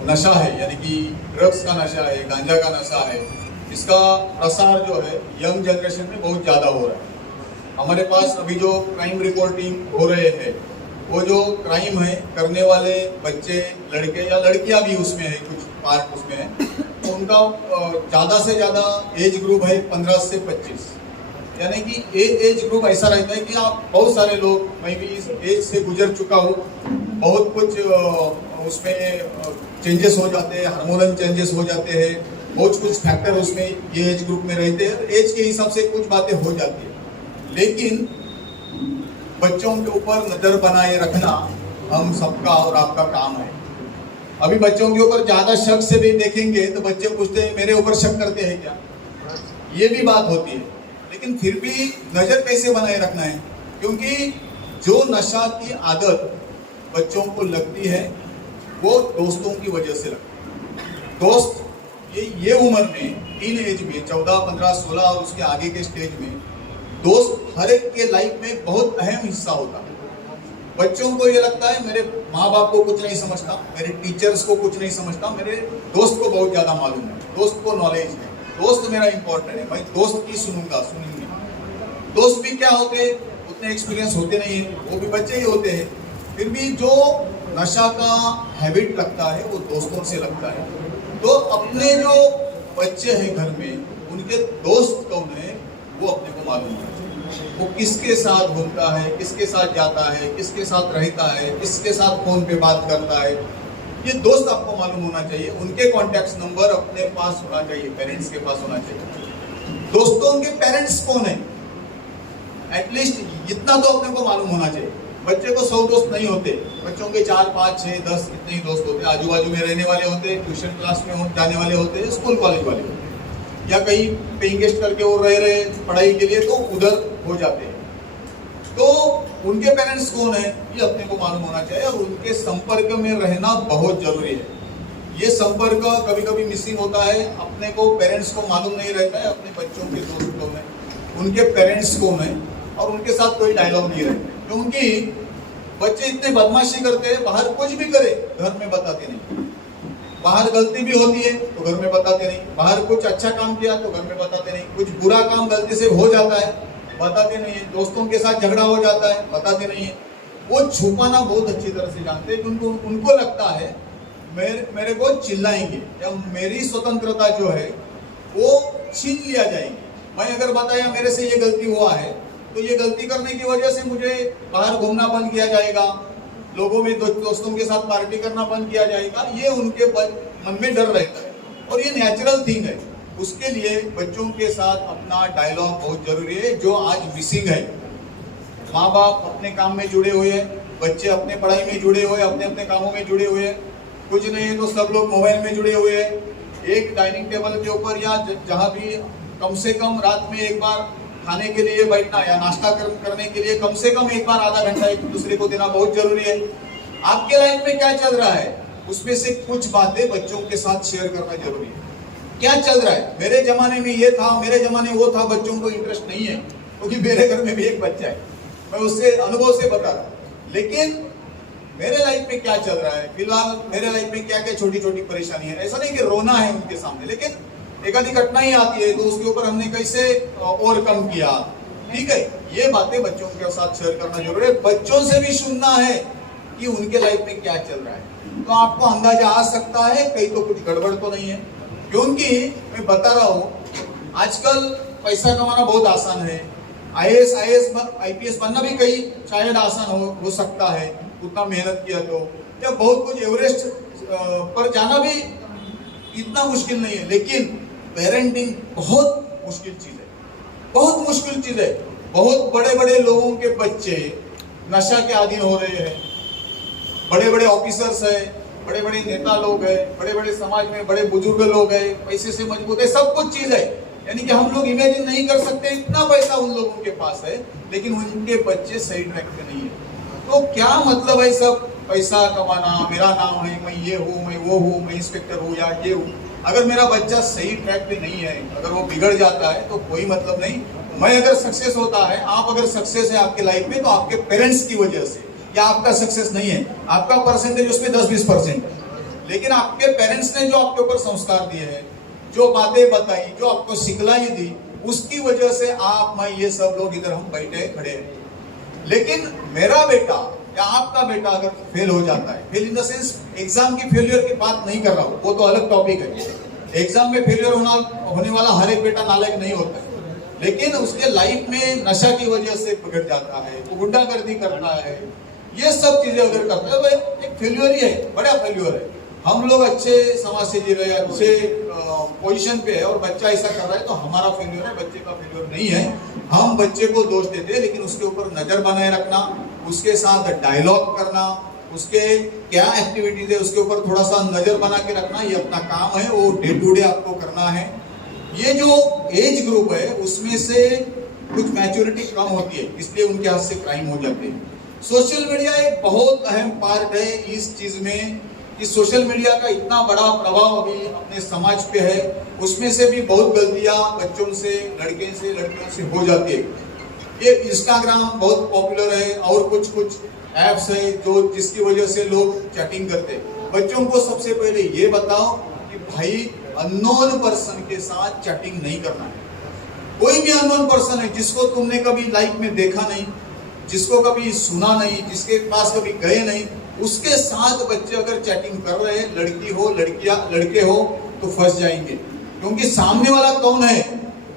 नशा है, यानी कि ड्रग्स का नशा है, गांजा का नशा है, इसका प्रसार जो है यंग जनरेशन में बहुत ज़्यादा हो रहा है। हमारे पास अभी जो क्राइम रिपोर्टिंग हो रहे हैं, वो जो क्राइम है करने वाले बच्चे, लड़के या लड़कियां भी उसमें है, कुछ पार्ट उसमें है, तो उनका ज़्यादा से ज़्यादा एज ग्रुप है 15 से 25। यानी कि एज ग्रुप ऐसा रहता है कि आप बहुत सारे लोग, मैं भी इस एज से गुजर चुका हूँ, बहुत कुछ उसमें चेंजेस हो जाते हैं, हार्मोनल चेंजेस हो जाते हैं, बहुत कुछ फैक्टर उसमें ये एज ग्रुप में रहते हैं। एज के हिसाब से कुछ बातें हो जाती है, लेकिन बच्चों के ऊपर नजर बनाए रखना हम सबका और आपका काम है। अभी बच्चों के ऊपर ज्यादा शक से भी देखेंगे तो बच्चे पूछते हैं मेरे ऊपर शक करते हैं क्या, ये भी बात होती है। लेकिन फिर भी नजर कैसे बनाए रखना है, क्योंकि जो नशा की आदत बच्चों को लगती है वो दोस्तों की वजह से लगती है। दोस्त ये उम्र में, टीन एज में, 14, 15, 16 और उसके आगे के स्टेज में दोस्त हर एक के लाइफ में बहुत अहम हिस्सा होता है। बच्चों को ये लगता है मेरे माँ बाप को कुछ नहीं समझता, मेरे टीचर्स को कुछ नहीं समझता, मेरे दोस्त को बहुत ज़्यादा मालूम है, दोस्त को नॉलेज है, दोस्त मेरा इंपॉर्टेंट है, मैं दोस्त की सुनूंगी। दोस्त भी क्या होते, उतने एक्सपीरियंस होते नहीं है, वो भी बच्चे ही होते हैं। फिर भी जो नशा का हैबिट लगता है वो दोस्तों से लगता है। तो अपने जो बच्चे हैं घर में, उनके दोस्त कौन है वो अपने को मालूम है। वो किसके साथ घूमता है, किसके साथ जाता है, किसके साथ रहता है, किसके साथ फोन पे बात करता है, ये दोस्त आपको मालूम होना चाहिए। उनके कॉन्टैक्ट नंबर अपने पास होना चाहिए, पेरेंट्स के पास होना चाहिए। दोस्तों के पेरेंट्स कौन है, एटलीस्ट इतना तो अपने को मालूम होना चाहिए। बच्चे को 100 दोस्त नहीं होते, बच्चों के 4, 5, 6, 10 इतने ही दोस्त होते हैं। आजू बाजू में रहने वाले होते हैं, ट्यूशन क्लास में जाने वाले होते हैं, स्कूल कॉलेज वाले होते हैं, या कहीं पेइंग गेस्ट करके वो रह रहे पढ़ाई के लिए तो उधर हो जाते हैं। तो उनके पेरेंट्स कौन है ये अपने को मालूम होना चाहिए और उनके संपर्क में रहना बहुत जरूरी है। ये संपर्क कभी कभी मिसिंग होता है, अपने को पेरेंट्स को मालूम नहीं रहता है अपने बच्चों के दोस्त कौन है, उनके पेरेंट्स कौन है, और उनके साथ कोई डायलॉग नहीं रहता। क्योंकि बच्चे इतने बदमाशी करते हैं, बाहर कुछ भी करे घर में बताते नहीं, बाहर गलती भी होती है तो घर में बताते नहीं, बाहर कुछ अच्छा काम किया तो घर में बताते नहीं, कुछ बुरा काम गलती से हो जाता है बताते नहीं है, दोस्तों के साथ झगड़ा हो जाता है बताते नहीं है। वो छुपाना बहुत अच्छी तरह से जानते हैं, क्योंकि उनको लगता है मेरे को चिल्लाएंगे या मेरी स्वतंत्रता जो है वो छीन लिया जाएगी। मैं अगर बताया मेरे से ये गलती हुआ है तो ये गलती करने की वजह से मुझे बाहर घूमना बंद किया जाएगा, लोगों में दोस्तों के साथ पार्टी करना बंद किया जाएगा, ये उनके मन में डर रहता है और ये नेचुरल थिंग है। उसके लिए बच्चों के साथ अपना डायलॉग बहुत जरूरी है, जो आज मिसिंग है। माँ बाप अपने काम में जुड़े हुए हैं, बच्चे अपने पढ़ाई में जुड़े हुए, अपने अपने कामों में जुड़े हुए हैं, कुछ नहीं है तो सब लोग मोबाइल में जुड़े हुए हैं। एक डाइनिंग टेबल के ऊपर या जहाँ भी कम से कम रात में एक बार खाने के लिए बैठना या नाश्ता करने के लिए कम से कम एक बार आधा घंटा एक दूसरे को देना बहुत जरूरी है। आपके लाइफ में क्या चल रहा है उसमें से कुछ बातें बच्चों के साथ शेयर करना जरूरी है। क्या चल रहा है। मेरे जमाने में ये था, मेरे जमाने में वो था, बच्चों को इंटरेस्ट नहीं है क्योंकि मेरे घर में भी एक बच्चा है, मैं उससे अनुभव से बता रहा हूँ। लेकिन मेरे लाइफ में क्या चल रहा है, फिलहाल मेरे लाइफ में क्या क्या छोटी छोटी परेशानी है, ऐसा नहीं कि रोना है उनके सामने, लेकिन एक आधी कठिनाई आती है तो उसके ऊपर हमने कैसे ओवरकम किया, ठीक है, ये बातें बच्चों के साथ शेयर करना जरूरी है। बच्चों से भी सुनना है कि उनके लाइफ में क्या चल रहा है, तो आपको अंदाजा आ सकता है कहीं तो कुछ गड़बड़ तो नहीं है। क्योंकि मैं बता रहा हूँ आजकल पैसा कमाना बहुत आसान है, IAS IPS बनना भी कहीं शायद आसान हो सकता है, उतना मेहनत किया तो, या बहुत कुछ एवरेस्ट पर जाना भी इतना मुश्किल नहीं है। लेकिन पेरेंटिंग बहुत मुश्किल चीज है, बहुत मुश्किल चीज है। बहुत बड़े बड़े लोगों के बच्चे नशा के अधीन हो रहे हैं, बड़े बड़े ऑफिसर्स है, बड़े बड़े नेता लोग हैं, बड़े बड़े समाज में बड़े बुजुर्ग लोग हैं, पैसे से मजबूत है, सब कुछ चीज है, यानी कि हम लोग इमेजिन नहीं कर सकते इतना पैसा उन लोगों के पास है, लेकिन उनके बच्चे सही ट्रैक पे नहीं है। तो क्या मतलब है सब पैसा कमाना, मेरा नाम है, मैं ये हूँ, मैं वो हूँ, मैं इंस्पेक्टर हूँ या ये हूँ, अगर मेरा बच्चा सही ट्रैक पे नहीं है, अगर वो बिगड़ जाता है तो कोई मतलब नहीं। मैं अगर सक्सेस होता है, आप अगर सक्सेस है आपके लाइफ में, तो आपके पेरेंट्स की वजह से, या आपका सक्सेस नहीं है, आपका परसेंटेज उसमें 10-20% है, लेकिन आपके पेरेंट्स ने जो आपके ऊपर संस्कार दिए हैं, जो बातें बताई, जो आपको सिखलाई दी, उसकी वजह से आप, मैं, ये सब लोग इधर हम बैठे खड़े हैं। लेकिन मेरा बेटा या आपका बेटा अगर फेल हो जाता है, fail in the sense exam की फेलियर की बात नहीं कर रहा हूँ, वो तो अलग टॉपिक है, एग्जाम में फेलियर होने वाला हर एक बेटा नालायक नहीं होता है, लेकिन उसके लाइफ में नशा की वजह से बिगड़ जाता है, वो गुंडागर्दी करता है, ये सब चीजें अगर करता है, वो एक फेलियर ही है, बड़ा फेलियर है। हम लोग अच्छे समाज से जी रहे हैं, अच्छे पोजीशन पे है, और बच्चा ऐसा कर रहा है तो हमारा फेलियर है, बच्चे का फेलियर नहीं है। हम बच्चे को दोष देते हैं, लेकिन उसके ऊपर नजर बनाए रखना, उसके साथ डायलॉग करना, उसके क्या एक्टिविटीज है उसके ऊपर थोड़ा सा नजर बना के रखना, ये अपना काम है, वो डे टू डे आपको करना है। ये जो एज ग्रुप है उसमें से कुछ मैच्योरिटी कम होती है, इसलिए उनके हाथ से क्राइम हो जाते हैं। सोशल मीडिया एक बहुत अहम पार्ट है इस चीज में, कि सोशल मीडिया का इतना बड़ा प्रभाव अभी अपने समाज पे है, उसमें से भी बहुत गलतियां बच्चों से, लड़के से, लड़कियों से हो जाती है। ये इंस्टाग्राम बहुत पॉपुलर है, और कुछ कुछ ऐप्स है जो जिसकी वजह से लोग चैटिंग करते हैं। बच्चों को सबसे पहले ये बताओ कि भाई अननोन पर्सन के साथ चैटिंग नहीं करना है। कोई भी अननोन पर्सन है जिसको तुमने कभी लाइफ में देखा नहीं, जिसको कभी सुना नहीं, जिसके पास कभी गए नहीं, उसके साथ बच्चे अगर चैटिंग कर रहे हैं, लड़की हो, लड़के हो, तो फंस जाएंगे। क्योंकि सामने वाला कौन है,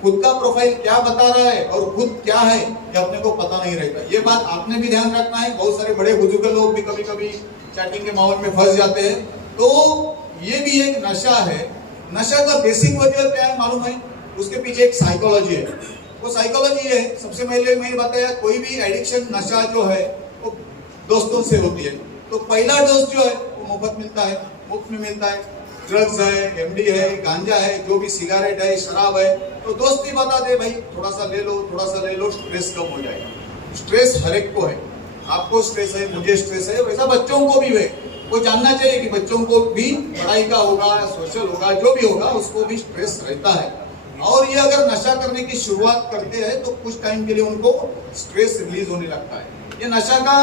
खुद का प्रोफाइल क्या बता रहा है और खुद क्या है, ये अपने को पता नहीं रहता। ये बात आपने भी ध्यान रखना है। बहुत सारे बड़े बुजुर्ग लोग भी कभी कभी चैटिंग के माहौल में फंस जाते हैं। तो ये भी एक नशा है। नशा का बेसिक वजह क्या है मालूम है? उसके पीछे एक साइकोलॉजी है। वो साइकोलॉजी है, सबसे पहले मैंने बताया, कोई भी एडिक्शन, नशा जो है वो दोस्तों से होती है। तो पहला डोज जो है वो मुफ्त मिलता है, मुफ्त में मिलता है। ड्रग्स है, एमडी है, गांजा है, जो भी सिगरेट है, शराब है, तो दोस्त ही बता दे भाई थोड़ा सा ले लो, थोड़ा सा ले लो, स्ट्रेस कम हो जाएगा। स्ट्रेस हर एक को है, आपको स्ट्रेस है, मुझे स्ट्रेस है, वैसा बच्चों को भी है। वो जानना चाहिए कि बच्चों को भी पढ़ाई का होगा, सोशल होगा, जो भी होगा उसको भी स्ट्रेस रहता है। और ये अगर नशा करने की शुरुआत करते हैं तो कुछ टाइम के लिए उनको स्ट्रेस रिलीज होने लगता है। ये नशा का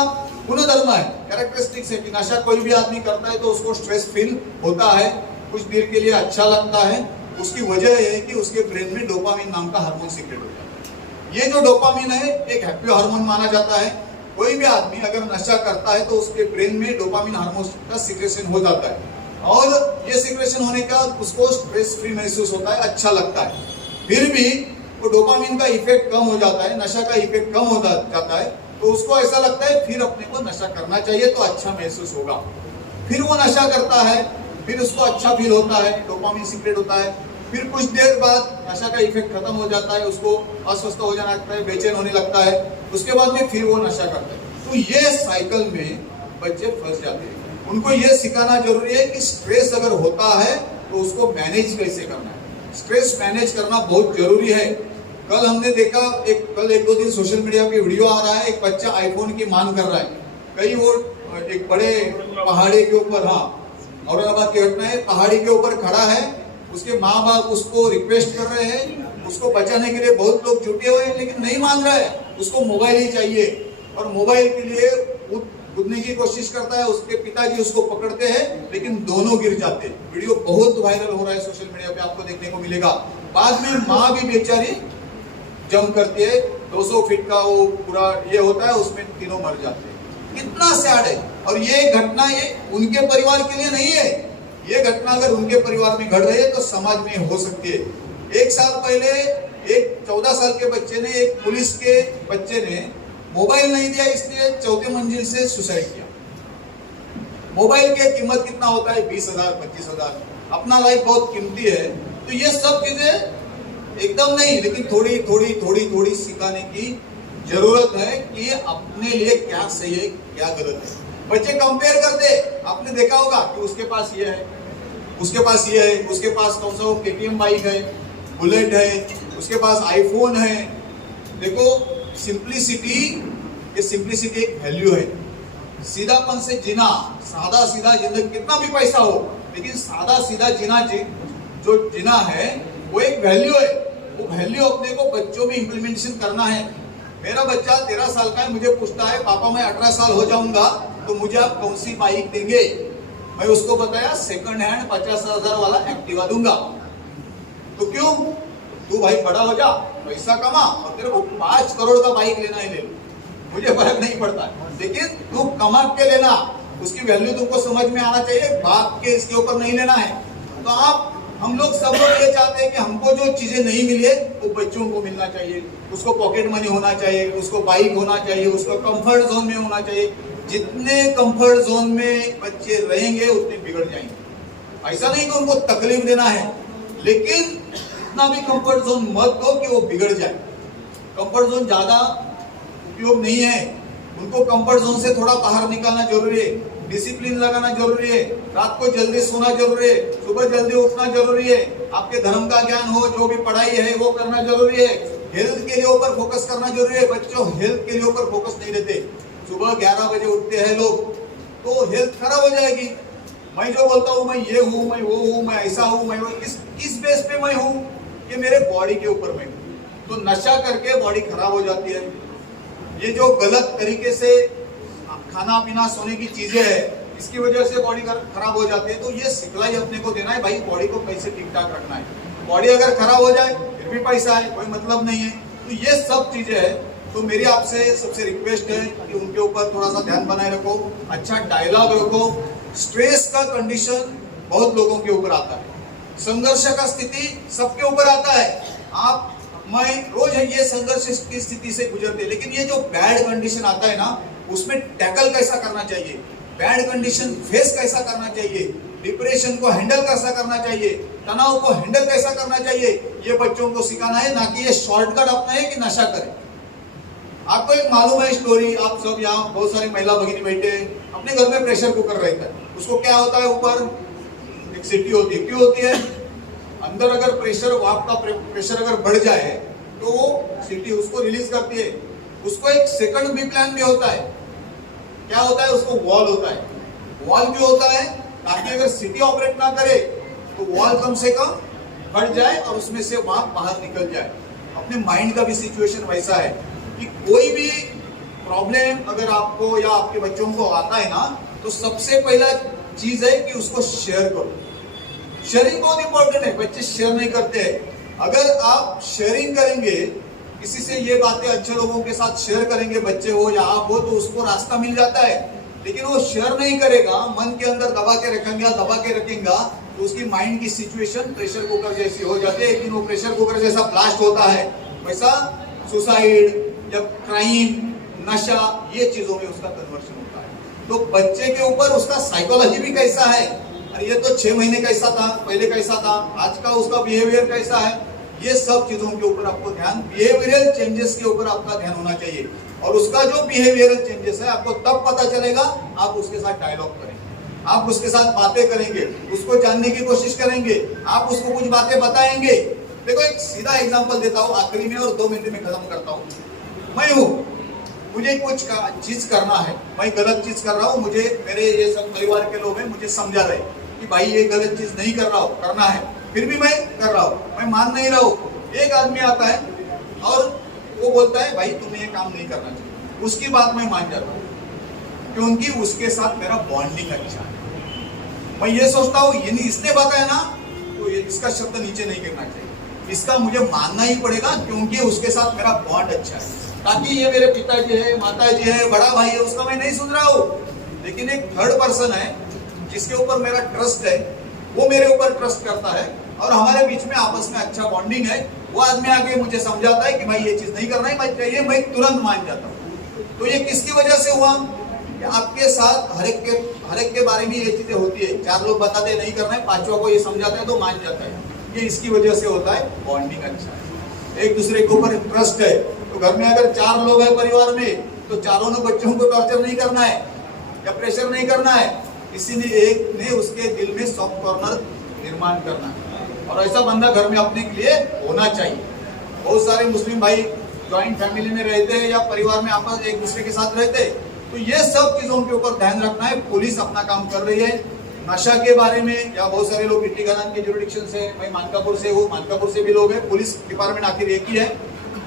गुणधर्म है, कैरेक्टरिस्टिक्स है कि नशा कोई भी आदमी करता है तो उसको स्ट्रेस फील होता है, कुछ देर के लिए अच्छा लगता है। उसकी वजह यह है कि उसके ब्रेन में डोपामिन नाम का हार्मोन सीक्रेट होता है। ये जो डोपामिन है एक हैप्पी हार्मोन माना जाता है। कोई भी आदमी अगर नशा करता है तो उसके ब्रेन में डोपामिन हार्मोन का सीक्रेशन हो जाता है, और ये सीक्रेशन होने का उसको स्ट्रेस फ्री महसूस होता है, अच्छा लगता है। फिर भी वो डोपामिन का इफेक्ट कम हो जाता है, नशा का इफेक्ट कम हो जाता है, तो उसको ऐसा लगता है फिर अपने को नशा करना चाहिए तो अच्छा महसूस होगा। फिर वो नशा करता है, फिर उसको अच्छा फील होता है, डोपामिन सीक्रेट होता है। फिर कुछ देर बाद नशा का इफेक्ट खत्म हो जाता है, उसको अस्वस्थ हो जाना लगता है, बेचैन होने लगता है, उसके बाद में फिर वो नशा करता है। तो ये साइकिल में बच्चे फंस जाते हैं। उनको ये सिखाना जरूरी है कि स्ट्रेस अगर होता है तो उसको मैनेज कैसे करना है। स्ट्रेस मैनेज करना बहुत जरूरी है। कल हमने देखा, कल एक दो दिन सोशल मीडिया पे वीडियो आ रहा है, एक बच्चा आईफोन की मांग कर रहा है, कहीं वो एक बड़े पहाड़ी के ऊपर, हाँ औरंगाबाद की घटना है, पहाड़ी के ऊपर खड़ा है, उसके माँ बाप उसको रिक्वेस्ट कर रहे हैं, उसको बचाने के लिए बहुत लोग जुटे हुए हैं, लेकिन नहीं मान रहा है, उसको मोबाइल ही चाहिए और मोबाइल के लिए कूदने की कोशिश करता है। उसके पिताजी उसको पकड़ते हैं, लेकिन दोनों गिर जाते हैं। वीडियो बहुत वायरल हो रहा है सोशल मीडिया पे, आपको देखने को मिलेगा। बाद में माँ भी बेचारी जंप करती है, 200 फीट का वो पूरा ये होता है, उसमें तीनों मर जाते हैं। कितना सैड है। और ये घटना ये उनके परिवार के लिए नहीं है, ये घटना अगर उनके परिवार में घट रही है तो समाज में हो सकती है। 1 साल पहले एक 14 साल के बच्चे ने, एक पुलिस के बच्चे ने मोबाइल नहीं दिया, इसलिए 4थे मंजिल से सुसाइड किया। मोबाइल की कीमत कितना होता है? 20,000 25,000। अपना लाइफ बहुत कीमती है। तो ये सब चीजें एकदम नहीं, लेकिन थोड़ी थोड़ी थोड़ी थोड़ी सिखाने की जरूरत है कि अपने लिए क्या सही है क्या गलत है। बच्चे कंपेयर करते, आपने देखा होगा कि उसके पास ये है, उसके पास ये है, उसके पास कौन सा KTM बाइक है, बुलेट है, उसके पास आईफोन है। देखो सिंप्लिसिटी, ये सिंप्लिसिटी एक वैल्यू है। सीधापन से जीना, सादा सीधा जिंदगी, कितना भी पैसा हो लेकिन सादा सीधा जीना जो जीना है वो एक वैल्यू है। वो वैल्यू अपने को बच्चों में इम्प्लीमेंटेशन करना है। मेरा बच्चा 13 साल का है, मुझे पूछता है पापा मैं 18 साल हो जाऊंगा तो मुझे आप कौन सी बाइक देंगे? मैं उसको बताया सेकंड हैंड 50,000 वाला एक्टिवा दूंगा। तो क्यों? तू भाई बड़ा हो जा, पैसा कमा और तेरे को 5 करोड़ का बाइक लेना है ले लो, मुझे फर्क नहीं पड़ता, लेकिन तू कमा के लेना। उसकी वैल्यू तुमको समझ में आना चाहिए, बाप के इसके ऊपर नहीं लेना है। तो हम लोग सब लोग ये चाहते हैं कि हमको जो चीजें नहीं मिली है वो बच्चों को मिलना चाहिए। उसको पॉकेट मनी होना चाहिए, उसको बाइक होना चाहिए, उसको कंफर्ट जोन में होना चाहिए। जितने कंफर्ट जोन में बच्चे रहेंगे उतने बिगड़ जाएंगे। ऐसा नहीं कि उनको तकलीफ देना है, लेकिन इतना भी कंफर्ट जोन मत दो कि वो बिगड़ जाए। कंफर्ट जोन ज्यादा उपयोग नहीं है, उनको कंफर्ट जोन से थोड़ा बाहर निकालना जरूरी है। डिसिप्लिन लगाना जरूरी है, रात को जल्दी सोना जरूरी है, सुबह जल्दी उठना जरूरी है, आपके धर्म का ज्ञान हो, जो भी पढ़ाई है वो करना जरूरी है। हेल्थ के लिए ऊपर फोकस करना जरूरी है। बच्चों हेल्थ के लिए ऊपर फोकस नहीं देते। सुबह 11 बजे उठते हैं लोग तो हेल्थ खराब हो जाएगी। मैं जो बोलता हूँ मैं ये हूँ, मैं वो हूँ, मैं ऐसा हूँ, मैं वो, किस बेस पे मैं हूँ? ये मेरे बॉडी के ऊपर मैं हूँ। तो नशा करके बॉडी खराब हो जाती है। ये जो गलत तरीके से खाना पीना सोने की चीजें है, इसकी वजह से बॉडी खराब हो जाती है। तो ये सिखलाई अपने को देना है, भाई बॉडी को कैसे ठीक ठाक रखना है। बॉडी अगर खराब हो जाए फिर भी पैसा है, कोई मतलब नहीं है। तो ये सब चीजें है। तो मेरी आपसे सबसे रिक्वेस्ट है कि उनके ऊपर थोड़ा सा ध्यान बनाए रखो, अच्छा डायलॉग रखो। स्ट्रेस का कंडीशन बहुत लोगों के ऊपर आता है, संघर्ष का स्थिति सबके ऊपर आता है। मैं रोज ये संघर्ष की स्थिति से गुजरते, लेकिन ये जो बैड कंडीशन आता है ना, उसमें टैकल कैसा करना चाहिए, बैड कंडीशन फेस कैसा करना चाहिए, डिप्रेशन को हैंडल कैसा करना चाहिए, तनाव को हैंडल कैसा करना चाहिए, ये बच्चों को सिखाना है। ना कि ये शॉर्टकट अपनाए कि नशा करें। आपको एक मालूम है स्टोरी, आप सब यहाँ बहुत सारी महिला भगिनी बैठे हैं, अपने घर में प्रेशर कुकर रहता है, उसको क्या होता है, ऊपर एक सीटी होती है। क्यों होती है? अंदर अगर प्रेशर, आपका प्रेशर अगर बढ़ जाए तो वो सीटी उसको रिलीज करती है। उसको एक सेकंड बी प्लान भी होता है। क्या होता है? उसको वॉल होता है। वॉल क्यों होता है? ताकि अगर सिटी ऑपरेट ना करे तो वॉल कम से कम हट जाए और उसमें से वहां बाहर निकल जाए। अपने माइंड का भी सिचुएशन वैसा है कि कोई भी प्रॉब्लम अगर आपको या आपके बच्चों को आता है ना, तो सबसे पहला चीज है कि उसको शेयर करो। शेयरिंग बहुत इंपॉर्टेंट है। बच्चे शेयर नहीं करते हैं। अगर आप शेयरिंग करेंगे, किसी से ये बातें अच्छे लोगों के साथ शेयर करेंगे, बच्चे हो या आप हो, तो उसको रास्ता मिल जाता है। लेकिन वो शेयर नहीं करेगा, मन के अंदर दबा के रखेगा, तो उसकी माइंड की सिचुएशन प्रेशर कुकर जैसी हो जाती है। लेकिन वो प्रेशर कुकर जैसा ब्लास्ट होता है, वैसा सुसाइड या क्राइम, नशा, ये चीजों में उसका कन्वर्शन होता है। तो बच्चे के ऊपर उसका साइकोलॉजी भी कैसा है, अरे ये तो 6 महीने कैसा था, पहले कैसा था, आज का उसका बिहेवियर कैसा है, ये सब चीजों के ऊपर आपको ध्यान, बिहेवियरल चेंजेस के ऊपर आपका ध्यान होना चाहिए। और उसका जो बिहेवियरल चेंजेस है आपको तब पता चलेगा, आप उसके साथ डायलॉग करेंगे, आप उसके साथ बातें करेंगे, उसको जानने की कोशिश करेंगे, आप उसको कुछ बातें बताएंगे। देखो एक सीधा एग्जांपल देता हूँ आखिरी में और 2 मिनट में खत्म करता हूँ। मैं हूँ, मुझे कुछ चीज करना है, मैं गलत चीज कर रहा हूँ, मुझे मेरे ये सब परिवार के लोग हैं मुझे समझा रहे कि भाई ये गलत चीज नहीं कर रहा हूँ, करना है। फिर भी मैं कर रहा हूँ, मैं मान नहीं रहा हूँ। एक आदमी आता है और वो बोलता है भाई तुम्हें ये काम नहीं करना चाहिए, उसकी बात मैं मान जाता हूँ क्योंकि उसके साथ मेरा बॉन्डिंग अच्छा है। मैं ये सोचता हूँ इसने बताया ना तो इसका शब्द नीचे नहीं गिरना चाहिए, इसका मुझे मानना ही पड़ेगा क्योंकि उसके साथ मेरा बॉन्ड अच्छा है। ताकि ये मेरे पिताजी है, माताजी है, बड़ा भाई है, उसका मैं नहीं सुन रहा हूँ, लेकिन एक थर्ड पर्सन है जिसके ऊपर मेरा ट्रस्ट है, वो मेरे ऊपर ट्रस्ट करता है और हमारे बीच में आपस में अच्छा बॉन्डिंग है। वो आदमी आके मुझे समझाता है कि भाई ये चीज नहीं करना है, मैं तुरंत मान जाता हूँ। तो ये किसकी वजह से हुआ? आपके साथ हर एक के बारे में ये चीजें होती है। 4 लोग बताते हैं नहीं करना है, 5वां को ये समझाता है तो मान जाता है। ये इसकी वजह से होता है, बॉन्डिंग अच्छा है, एक दूसरे के ऊपर ट्रस्ट है। तो घर में अगर 4 लोग हैं परिवार में तो चारों ने बच्चों को टॉर्चर नहीं करना है या प्रेशर नहीं करना है, इसीलिए एक ने उसके दिल में सॉफ्ट कॉर्नर निर्माण करना है और ऐसा बंदा घर में अपने के लिए होना चाहिए। बहुत सारे मुस्लिम भाई ज्वाइंट फैमिली में रहते हैं या परिवार में आपस एक दूसरे के साथ रहते हैं, तो ये सब चीजों के ऊपर ध्यान रखना है। पुलिस अपना काम कर रही है। नशा के बारे में या बहुत सारे लोग गिट्टी खदान के जुरिडिक्शन से, मैं मानकापुर से हूँ, मानकापुर से भी लोग हैं, पुलिस डिपार्टमेंट आखिर एक ही है।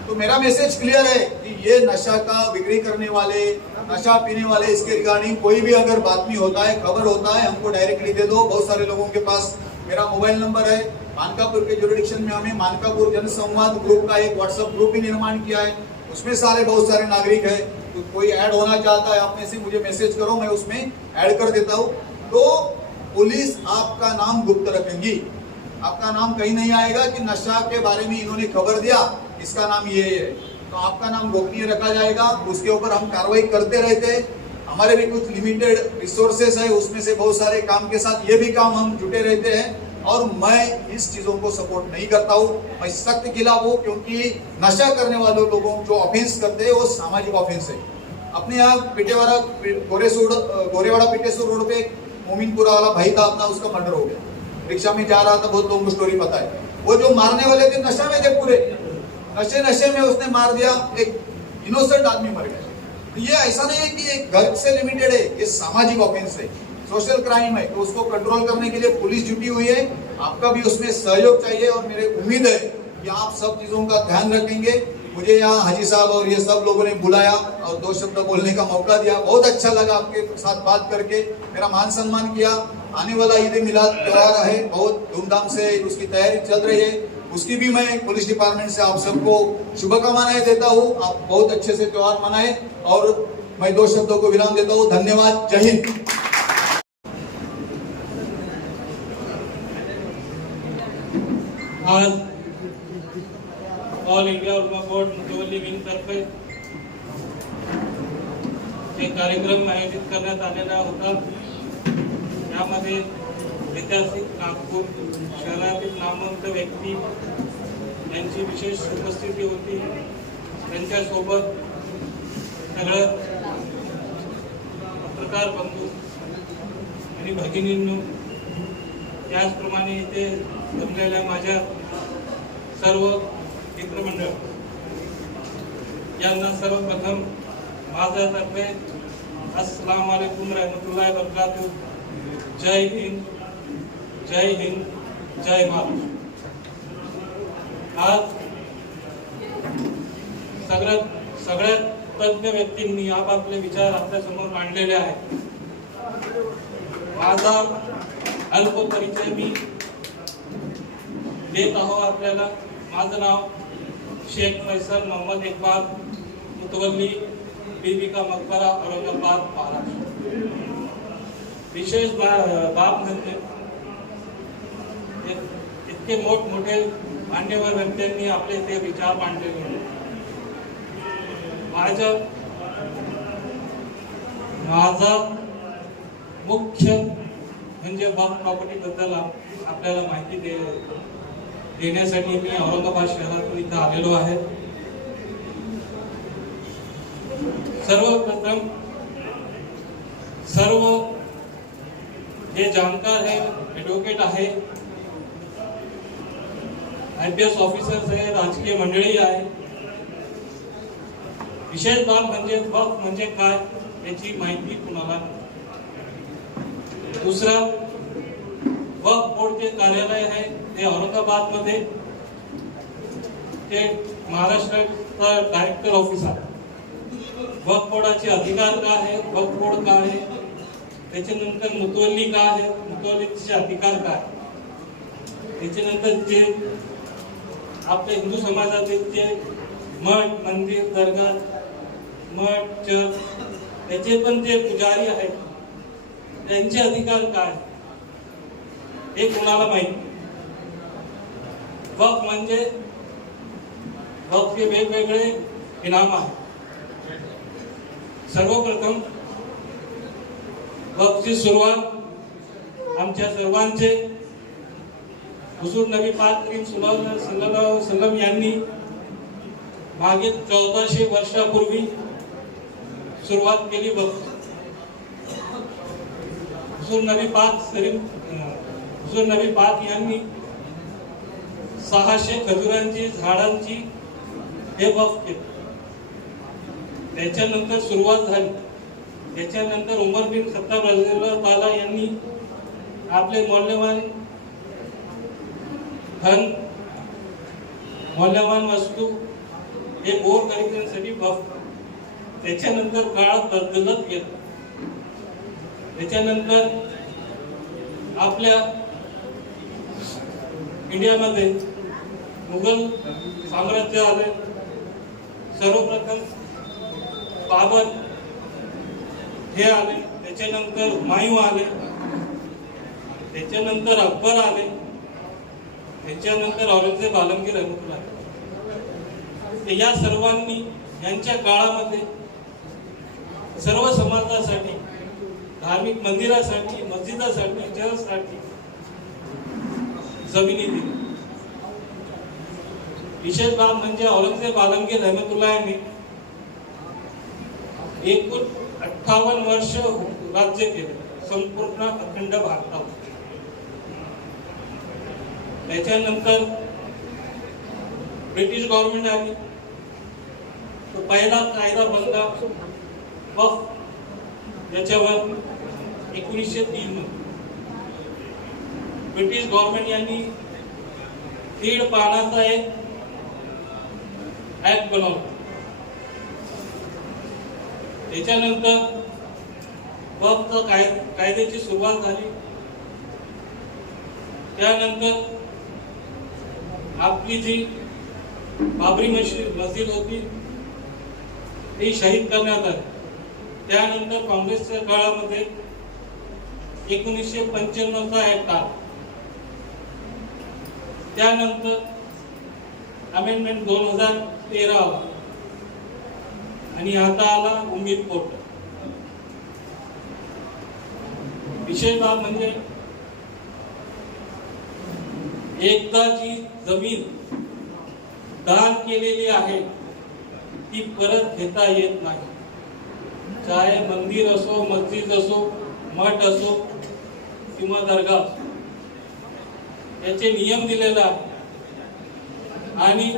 तो मेरा मैसेज क्लियर है कि ये नशा का बिक्री करने वाले, नशा पीने वाले, इसके रिगार्डिंग कोई भी अगर बातमी होता है, खबर होता है, हमको डायरेक्टली दे दो। बहुत सारे लोगों के पास मेरा मोबाइल नंबर है। मानकापुर के जुरिडिक्शन में हमने मानकापुर जनसंवाद ग्रुप का एक व्हाट्सएप ग्रुप भी निर्माण किया है, उसमें बहुत सारे नागरिक है। तो कोई ऐड होना चाहता है आप में से, मुझे मैसेज करो, मैं उसमें ऐड कर देता हूँ। तो पुलिस आपका नाम गुप्त रखेंगी, आपका नाम कहीं नहीं आएगा कि नशा के बारे में इन्होंने खबर दिया, इसका नाम ये है, तो आपका नाम गोपनीय रखा जाएगा। उसके ऊपर हम कार्रवाई करते रहते हैं। हमारे भी कुछ लिमिटेड रिसोर्सेस है, उसमें से बहुत सारे काम के साथ ये भी काम हम जुटे रहते हैं। और मैं इस चीजों को सपोर्ट नहीं करता हूँ, मैं सख्त खिलाफ हूँ, क्योंकि नशा करने वाले लोगों जो ऑफेंस करते हैं वो सामाजिक ऑफेंस है। अपने यहाँ पिटेवाड़ा गोरेवाड़ा पिटेश्वर रोड पे मोमिनपुरा वाला भाई था अपना, उसका मर्डर हो गया, रिक्शा में जा रहा था, बहुत लोगों को स्टोरी पता है। वो जो मारने वाले थे नशा में थे, पूरे नशे में उसने मार दिया, एक इनोसेंट आदमी मर गया। तो ये ऐसा नहीं है कि एक घर से लिमिटेड है, ये सामाजिक ऑफेंस है, सोशल क्राइम है। तो उसको कंट्रोल करने के लिए पुलिस जुटी हुई है, आपका भी उसमें सहयोग चाहिए। और मेरे उम्मीद है कि आप सब चीजों का ध्यान रखेंगे। मुझे यहाँ हाजी साहब और ये सब लोगों ने बुलाया और 2 शब्द बोलने का मौका दिया, बहुत अच्छा लगा आपके साथ बात करके, मेरा मान सम्मान किया। आने वाला ईद मिलाद त्योहार है, बहुत धूमधाम से उसकी तैयारी चल रही है, उसकी भी मैं पुलिस डिपार्टमेंट से आप सबको शुभकामनाएं देता हूँ। आप बहुत अच्छे से त्योहार मनाएं और मैं 2 शब्दों को विराम देता हूँ। धन्यवाद, जय हिंद। आज ऑल इंडिया उलमा बोर्ड मुतवल्ली विंग तर्फे एक कार्यक्रम आयोजित करण्यात आलेला होता। यामध्ये ऐतिहासिक नागपूर शहरातील नामवंत व्यक्ती यांची विशेष उपस्थिती होती। त्यांच्यासोबत सगळं पत्रकार बंधू आणि भगिनींनो, त्याचप्रमाणे इथे जमलेल्या माझ्या सर्व मित्रमंडळ यांना सर्वप्रथम माझ्यातर्फे अस्सलाम वालेकुम रहमतुल्लाहि व बरकातुहू, जय हिंद, जय हिंद, जय महाराष्ट्र। आज सगळ्यात तज्ञ व्यक्तींनी आपापले विचार आपल्या समोर मांडलेले आहेत। माझा अल्प परिचय मी देत आहो आपल्याला। माझं नाव शेख फैसल मोहम्मद इकबाल, मुतवल्ली बीबी का मकबरा, औरंगाबाद, महाराष्ट्र। विशेष बाब म्हणजे इतके मोठमोठे मान्यवर व्यक्तींनी आपले ते विचार मांडलेले होते। माझा मुख्य म्हणजे वक्फ प्रॉपर्टी बद्दल आपल्याला माहिती देण्यासाठी मी औरंगाबाद शहरातून इथं आलेलो आहे। सर्वप्रथम सर्व जे जाणकार है, एडवोकेट आहे, IPS ऑफिसर्स आहे, राजकीय मंडळी आहे, विशेष बाब म्हणजे वक्फ म्हणजे काय याची माहिती कुणाला। दुसरा, वक्फ बोर्डचे कार्यालय आहे ते औरंगाबाद मध्ये, ते महाराष्ट्राचं डायरेक्टर ऑफिस आहे. वक्फ बोर्डाचे अधिकार काय आहे, वक्फ बोर्ड काय आहे, त्याच्यानंतर मुतवल्ली काय आहे, मुतवल्लीचे अधिकार काय, त्याच्यानंतर जे आपल्या हिंदू समाजातील जे मठ मंदिर दर्गा मठ चर्च त्याचे पण जे पुजारी आहेत त्यांचे अधिकार काय हे कोणाला माहिती. वक्फ म्हणजे वक्फचे वेगवेगळे इनाम आहेत. सर्वप्रथम वक्फची सुरुवात आमच्या सर्वांचे हुजूर नबी पाक करीम सल्लल्लाहु अलैहि वसल्लम यांनी मागे 1400 वर्षापूर्वी सुरुवात केली. वक्फ हुजूर नबी पाक यांनी 600 खजुरांची झाडांची हे वक्फ केले. त्याच्यानंतर सुरुवात झाली. त्याच्यानंतर उमर बिन खत्ताब रझियल्लाहु ताला यांनी आपले मौल्यवान धन मौल्यवान वस्तू हे गोरगरिबांसाठी वक्फ. त्याच्यानंतर काळात बदलत गेला. त्याच्यानंतर आपल्या इंडियामध्ये मुघल साम्राज्य आले. सर्वप्रथम बाबर हे आले, त्याच्यानंतर हुमायूं आले, त्याच्यानंतर अकबर आले, त्याच्यानंतर औरंगजेब आलमगीर रहमतुल्लाह. या सर्वांनी यांच्या काळामध्ये सर्व समाजासाठी धार्मिक मंदिरासाठी मस्जिदासाठी चर्चसाठी जमिनी दिली. विशेष बाब म्हणजे औरंगजेब आलमगीर रहमतुल्लाह यांनी एकूण 58 वर्ष राज्य केले संपूर्ण अखंड भारतावर. त्याच्यानंतर ब्रिटिश गव्हर्नमेंट आली. तो पहिला कायदा बनला वक्फ याच्यावर 1903 मध्ये. ब्रिटिश गव्हर्नमेंट यांनी 1.5 पानाचा एक ऍक्ट बनवला. त्याच्यानंतर वक्फ कायद्याची सुरुवात झाली. त्यानंतर आपली जी बाबरी मस्जिद होती ती शहीद करण्यात आली. त्यानंतर काँग्रेसच्या काळामध्ये 1995 चा ऍक्ट आला. त्यानंतर अमेंडमेंट 2013 आला आणि आता आला उम्मीद पोर्टल. विशेष बाब म्हणजे एकदा जी जमीन दान केलेली आहे ती परत घेता येत नाही. चाहे मंदिर असो मस्जिद असो मठ असो किंवा दर्गा असो, याचे नियम दिलेले आहे. आणि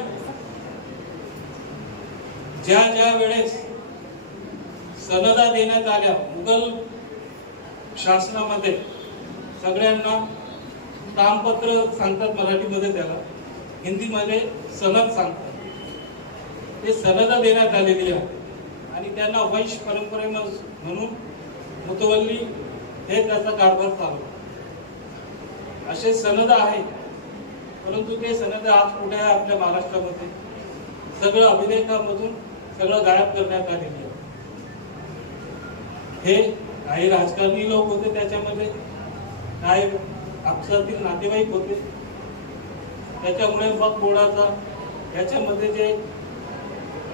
ज्या ज्या वेळेस सनदा देण्यात आल्या मुघल शासनामध्ये सगळ्यांना तामपत्र सांगतात मराठीमध्ये, त्याला हिंदीमध्ये सनद सांगतात. ते सनदा देण्यात आलेली आहे आणि त्यांना वैश्य परंपरे म्हणून मुतवल्ली हे त्याचा कारभार चालवतो. असे सनद आहेत, परंतु ते सनद आज कुठे आहे आपल्या महाराष्ट्रामध्ये? सगळं अभिलेखामधून सगळं गायब करण्यात आलेले आहे. हे काही राजकारणी लोक होते त्याच्यामध्ये, काही आपसातील नातेवाईक होते. त्याच्यामुळे वक्फ बोर्डाचा याच्यामध्ये जे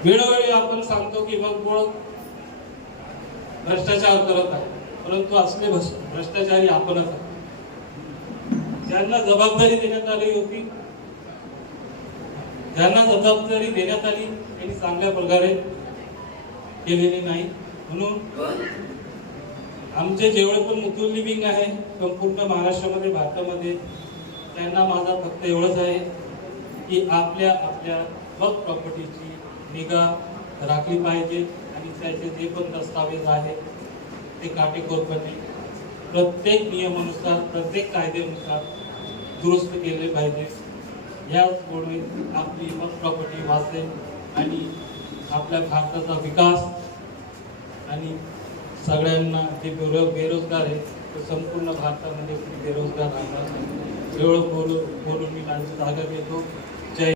वेळोवेळी आपण सांगतो की वक्फ बोर्ड भ्रष्टाचार करत आहे, परंतु असले भ्रष्टाचारी आपणच आहे. ज्यांना जबाबदारी देण्यात आली होती, ज्यांना जबाबदारी देण्यात आली त्यांनी चांगल्या प्रकारे केलेली नाही. म्हणून आमचे जेवढे पण मुतवल्ली विंग आहे संपूर्ण महाराष्ट्रामध्ये भारतामध्ये, त्यांना माझा फक्त एवढंच आहे की आपल्या वक्फ प्रॉपर्टीची निगा राखली पाहिजे आणि त्याचे जे पण दस्तावेज आहे ते काटेकोरपणे प्रत्येक नियमानुसार प्रत्येक कायद्यानुसार दुरुस्त केले पाहिजे. याचमुळे आपली मग प्रॉपर्टी वाचेल आणि आपल्या भारताचा विकास आणि सगळ्यांना जे बेरोजगार आहे ते संपूर्ण भारतामध्ये बेरोजगार राहणार. एवढं बोलून मी माझी जागा घेतो. जय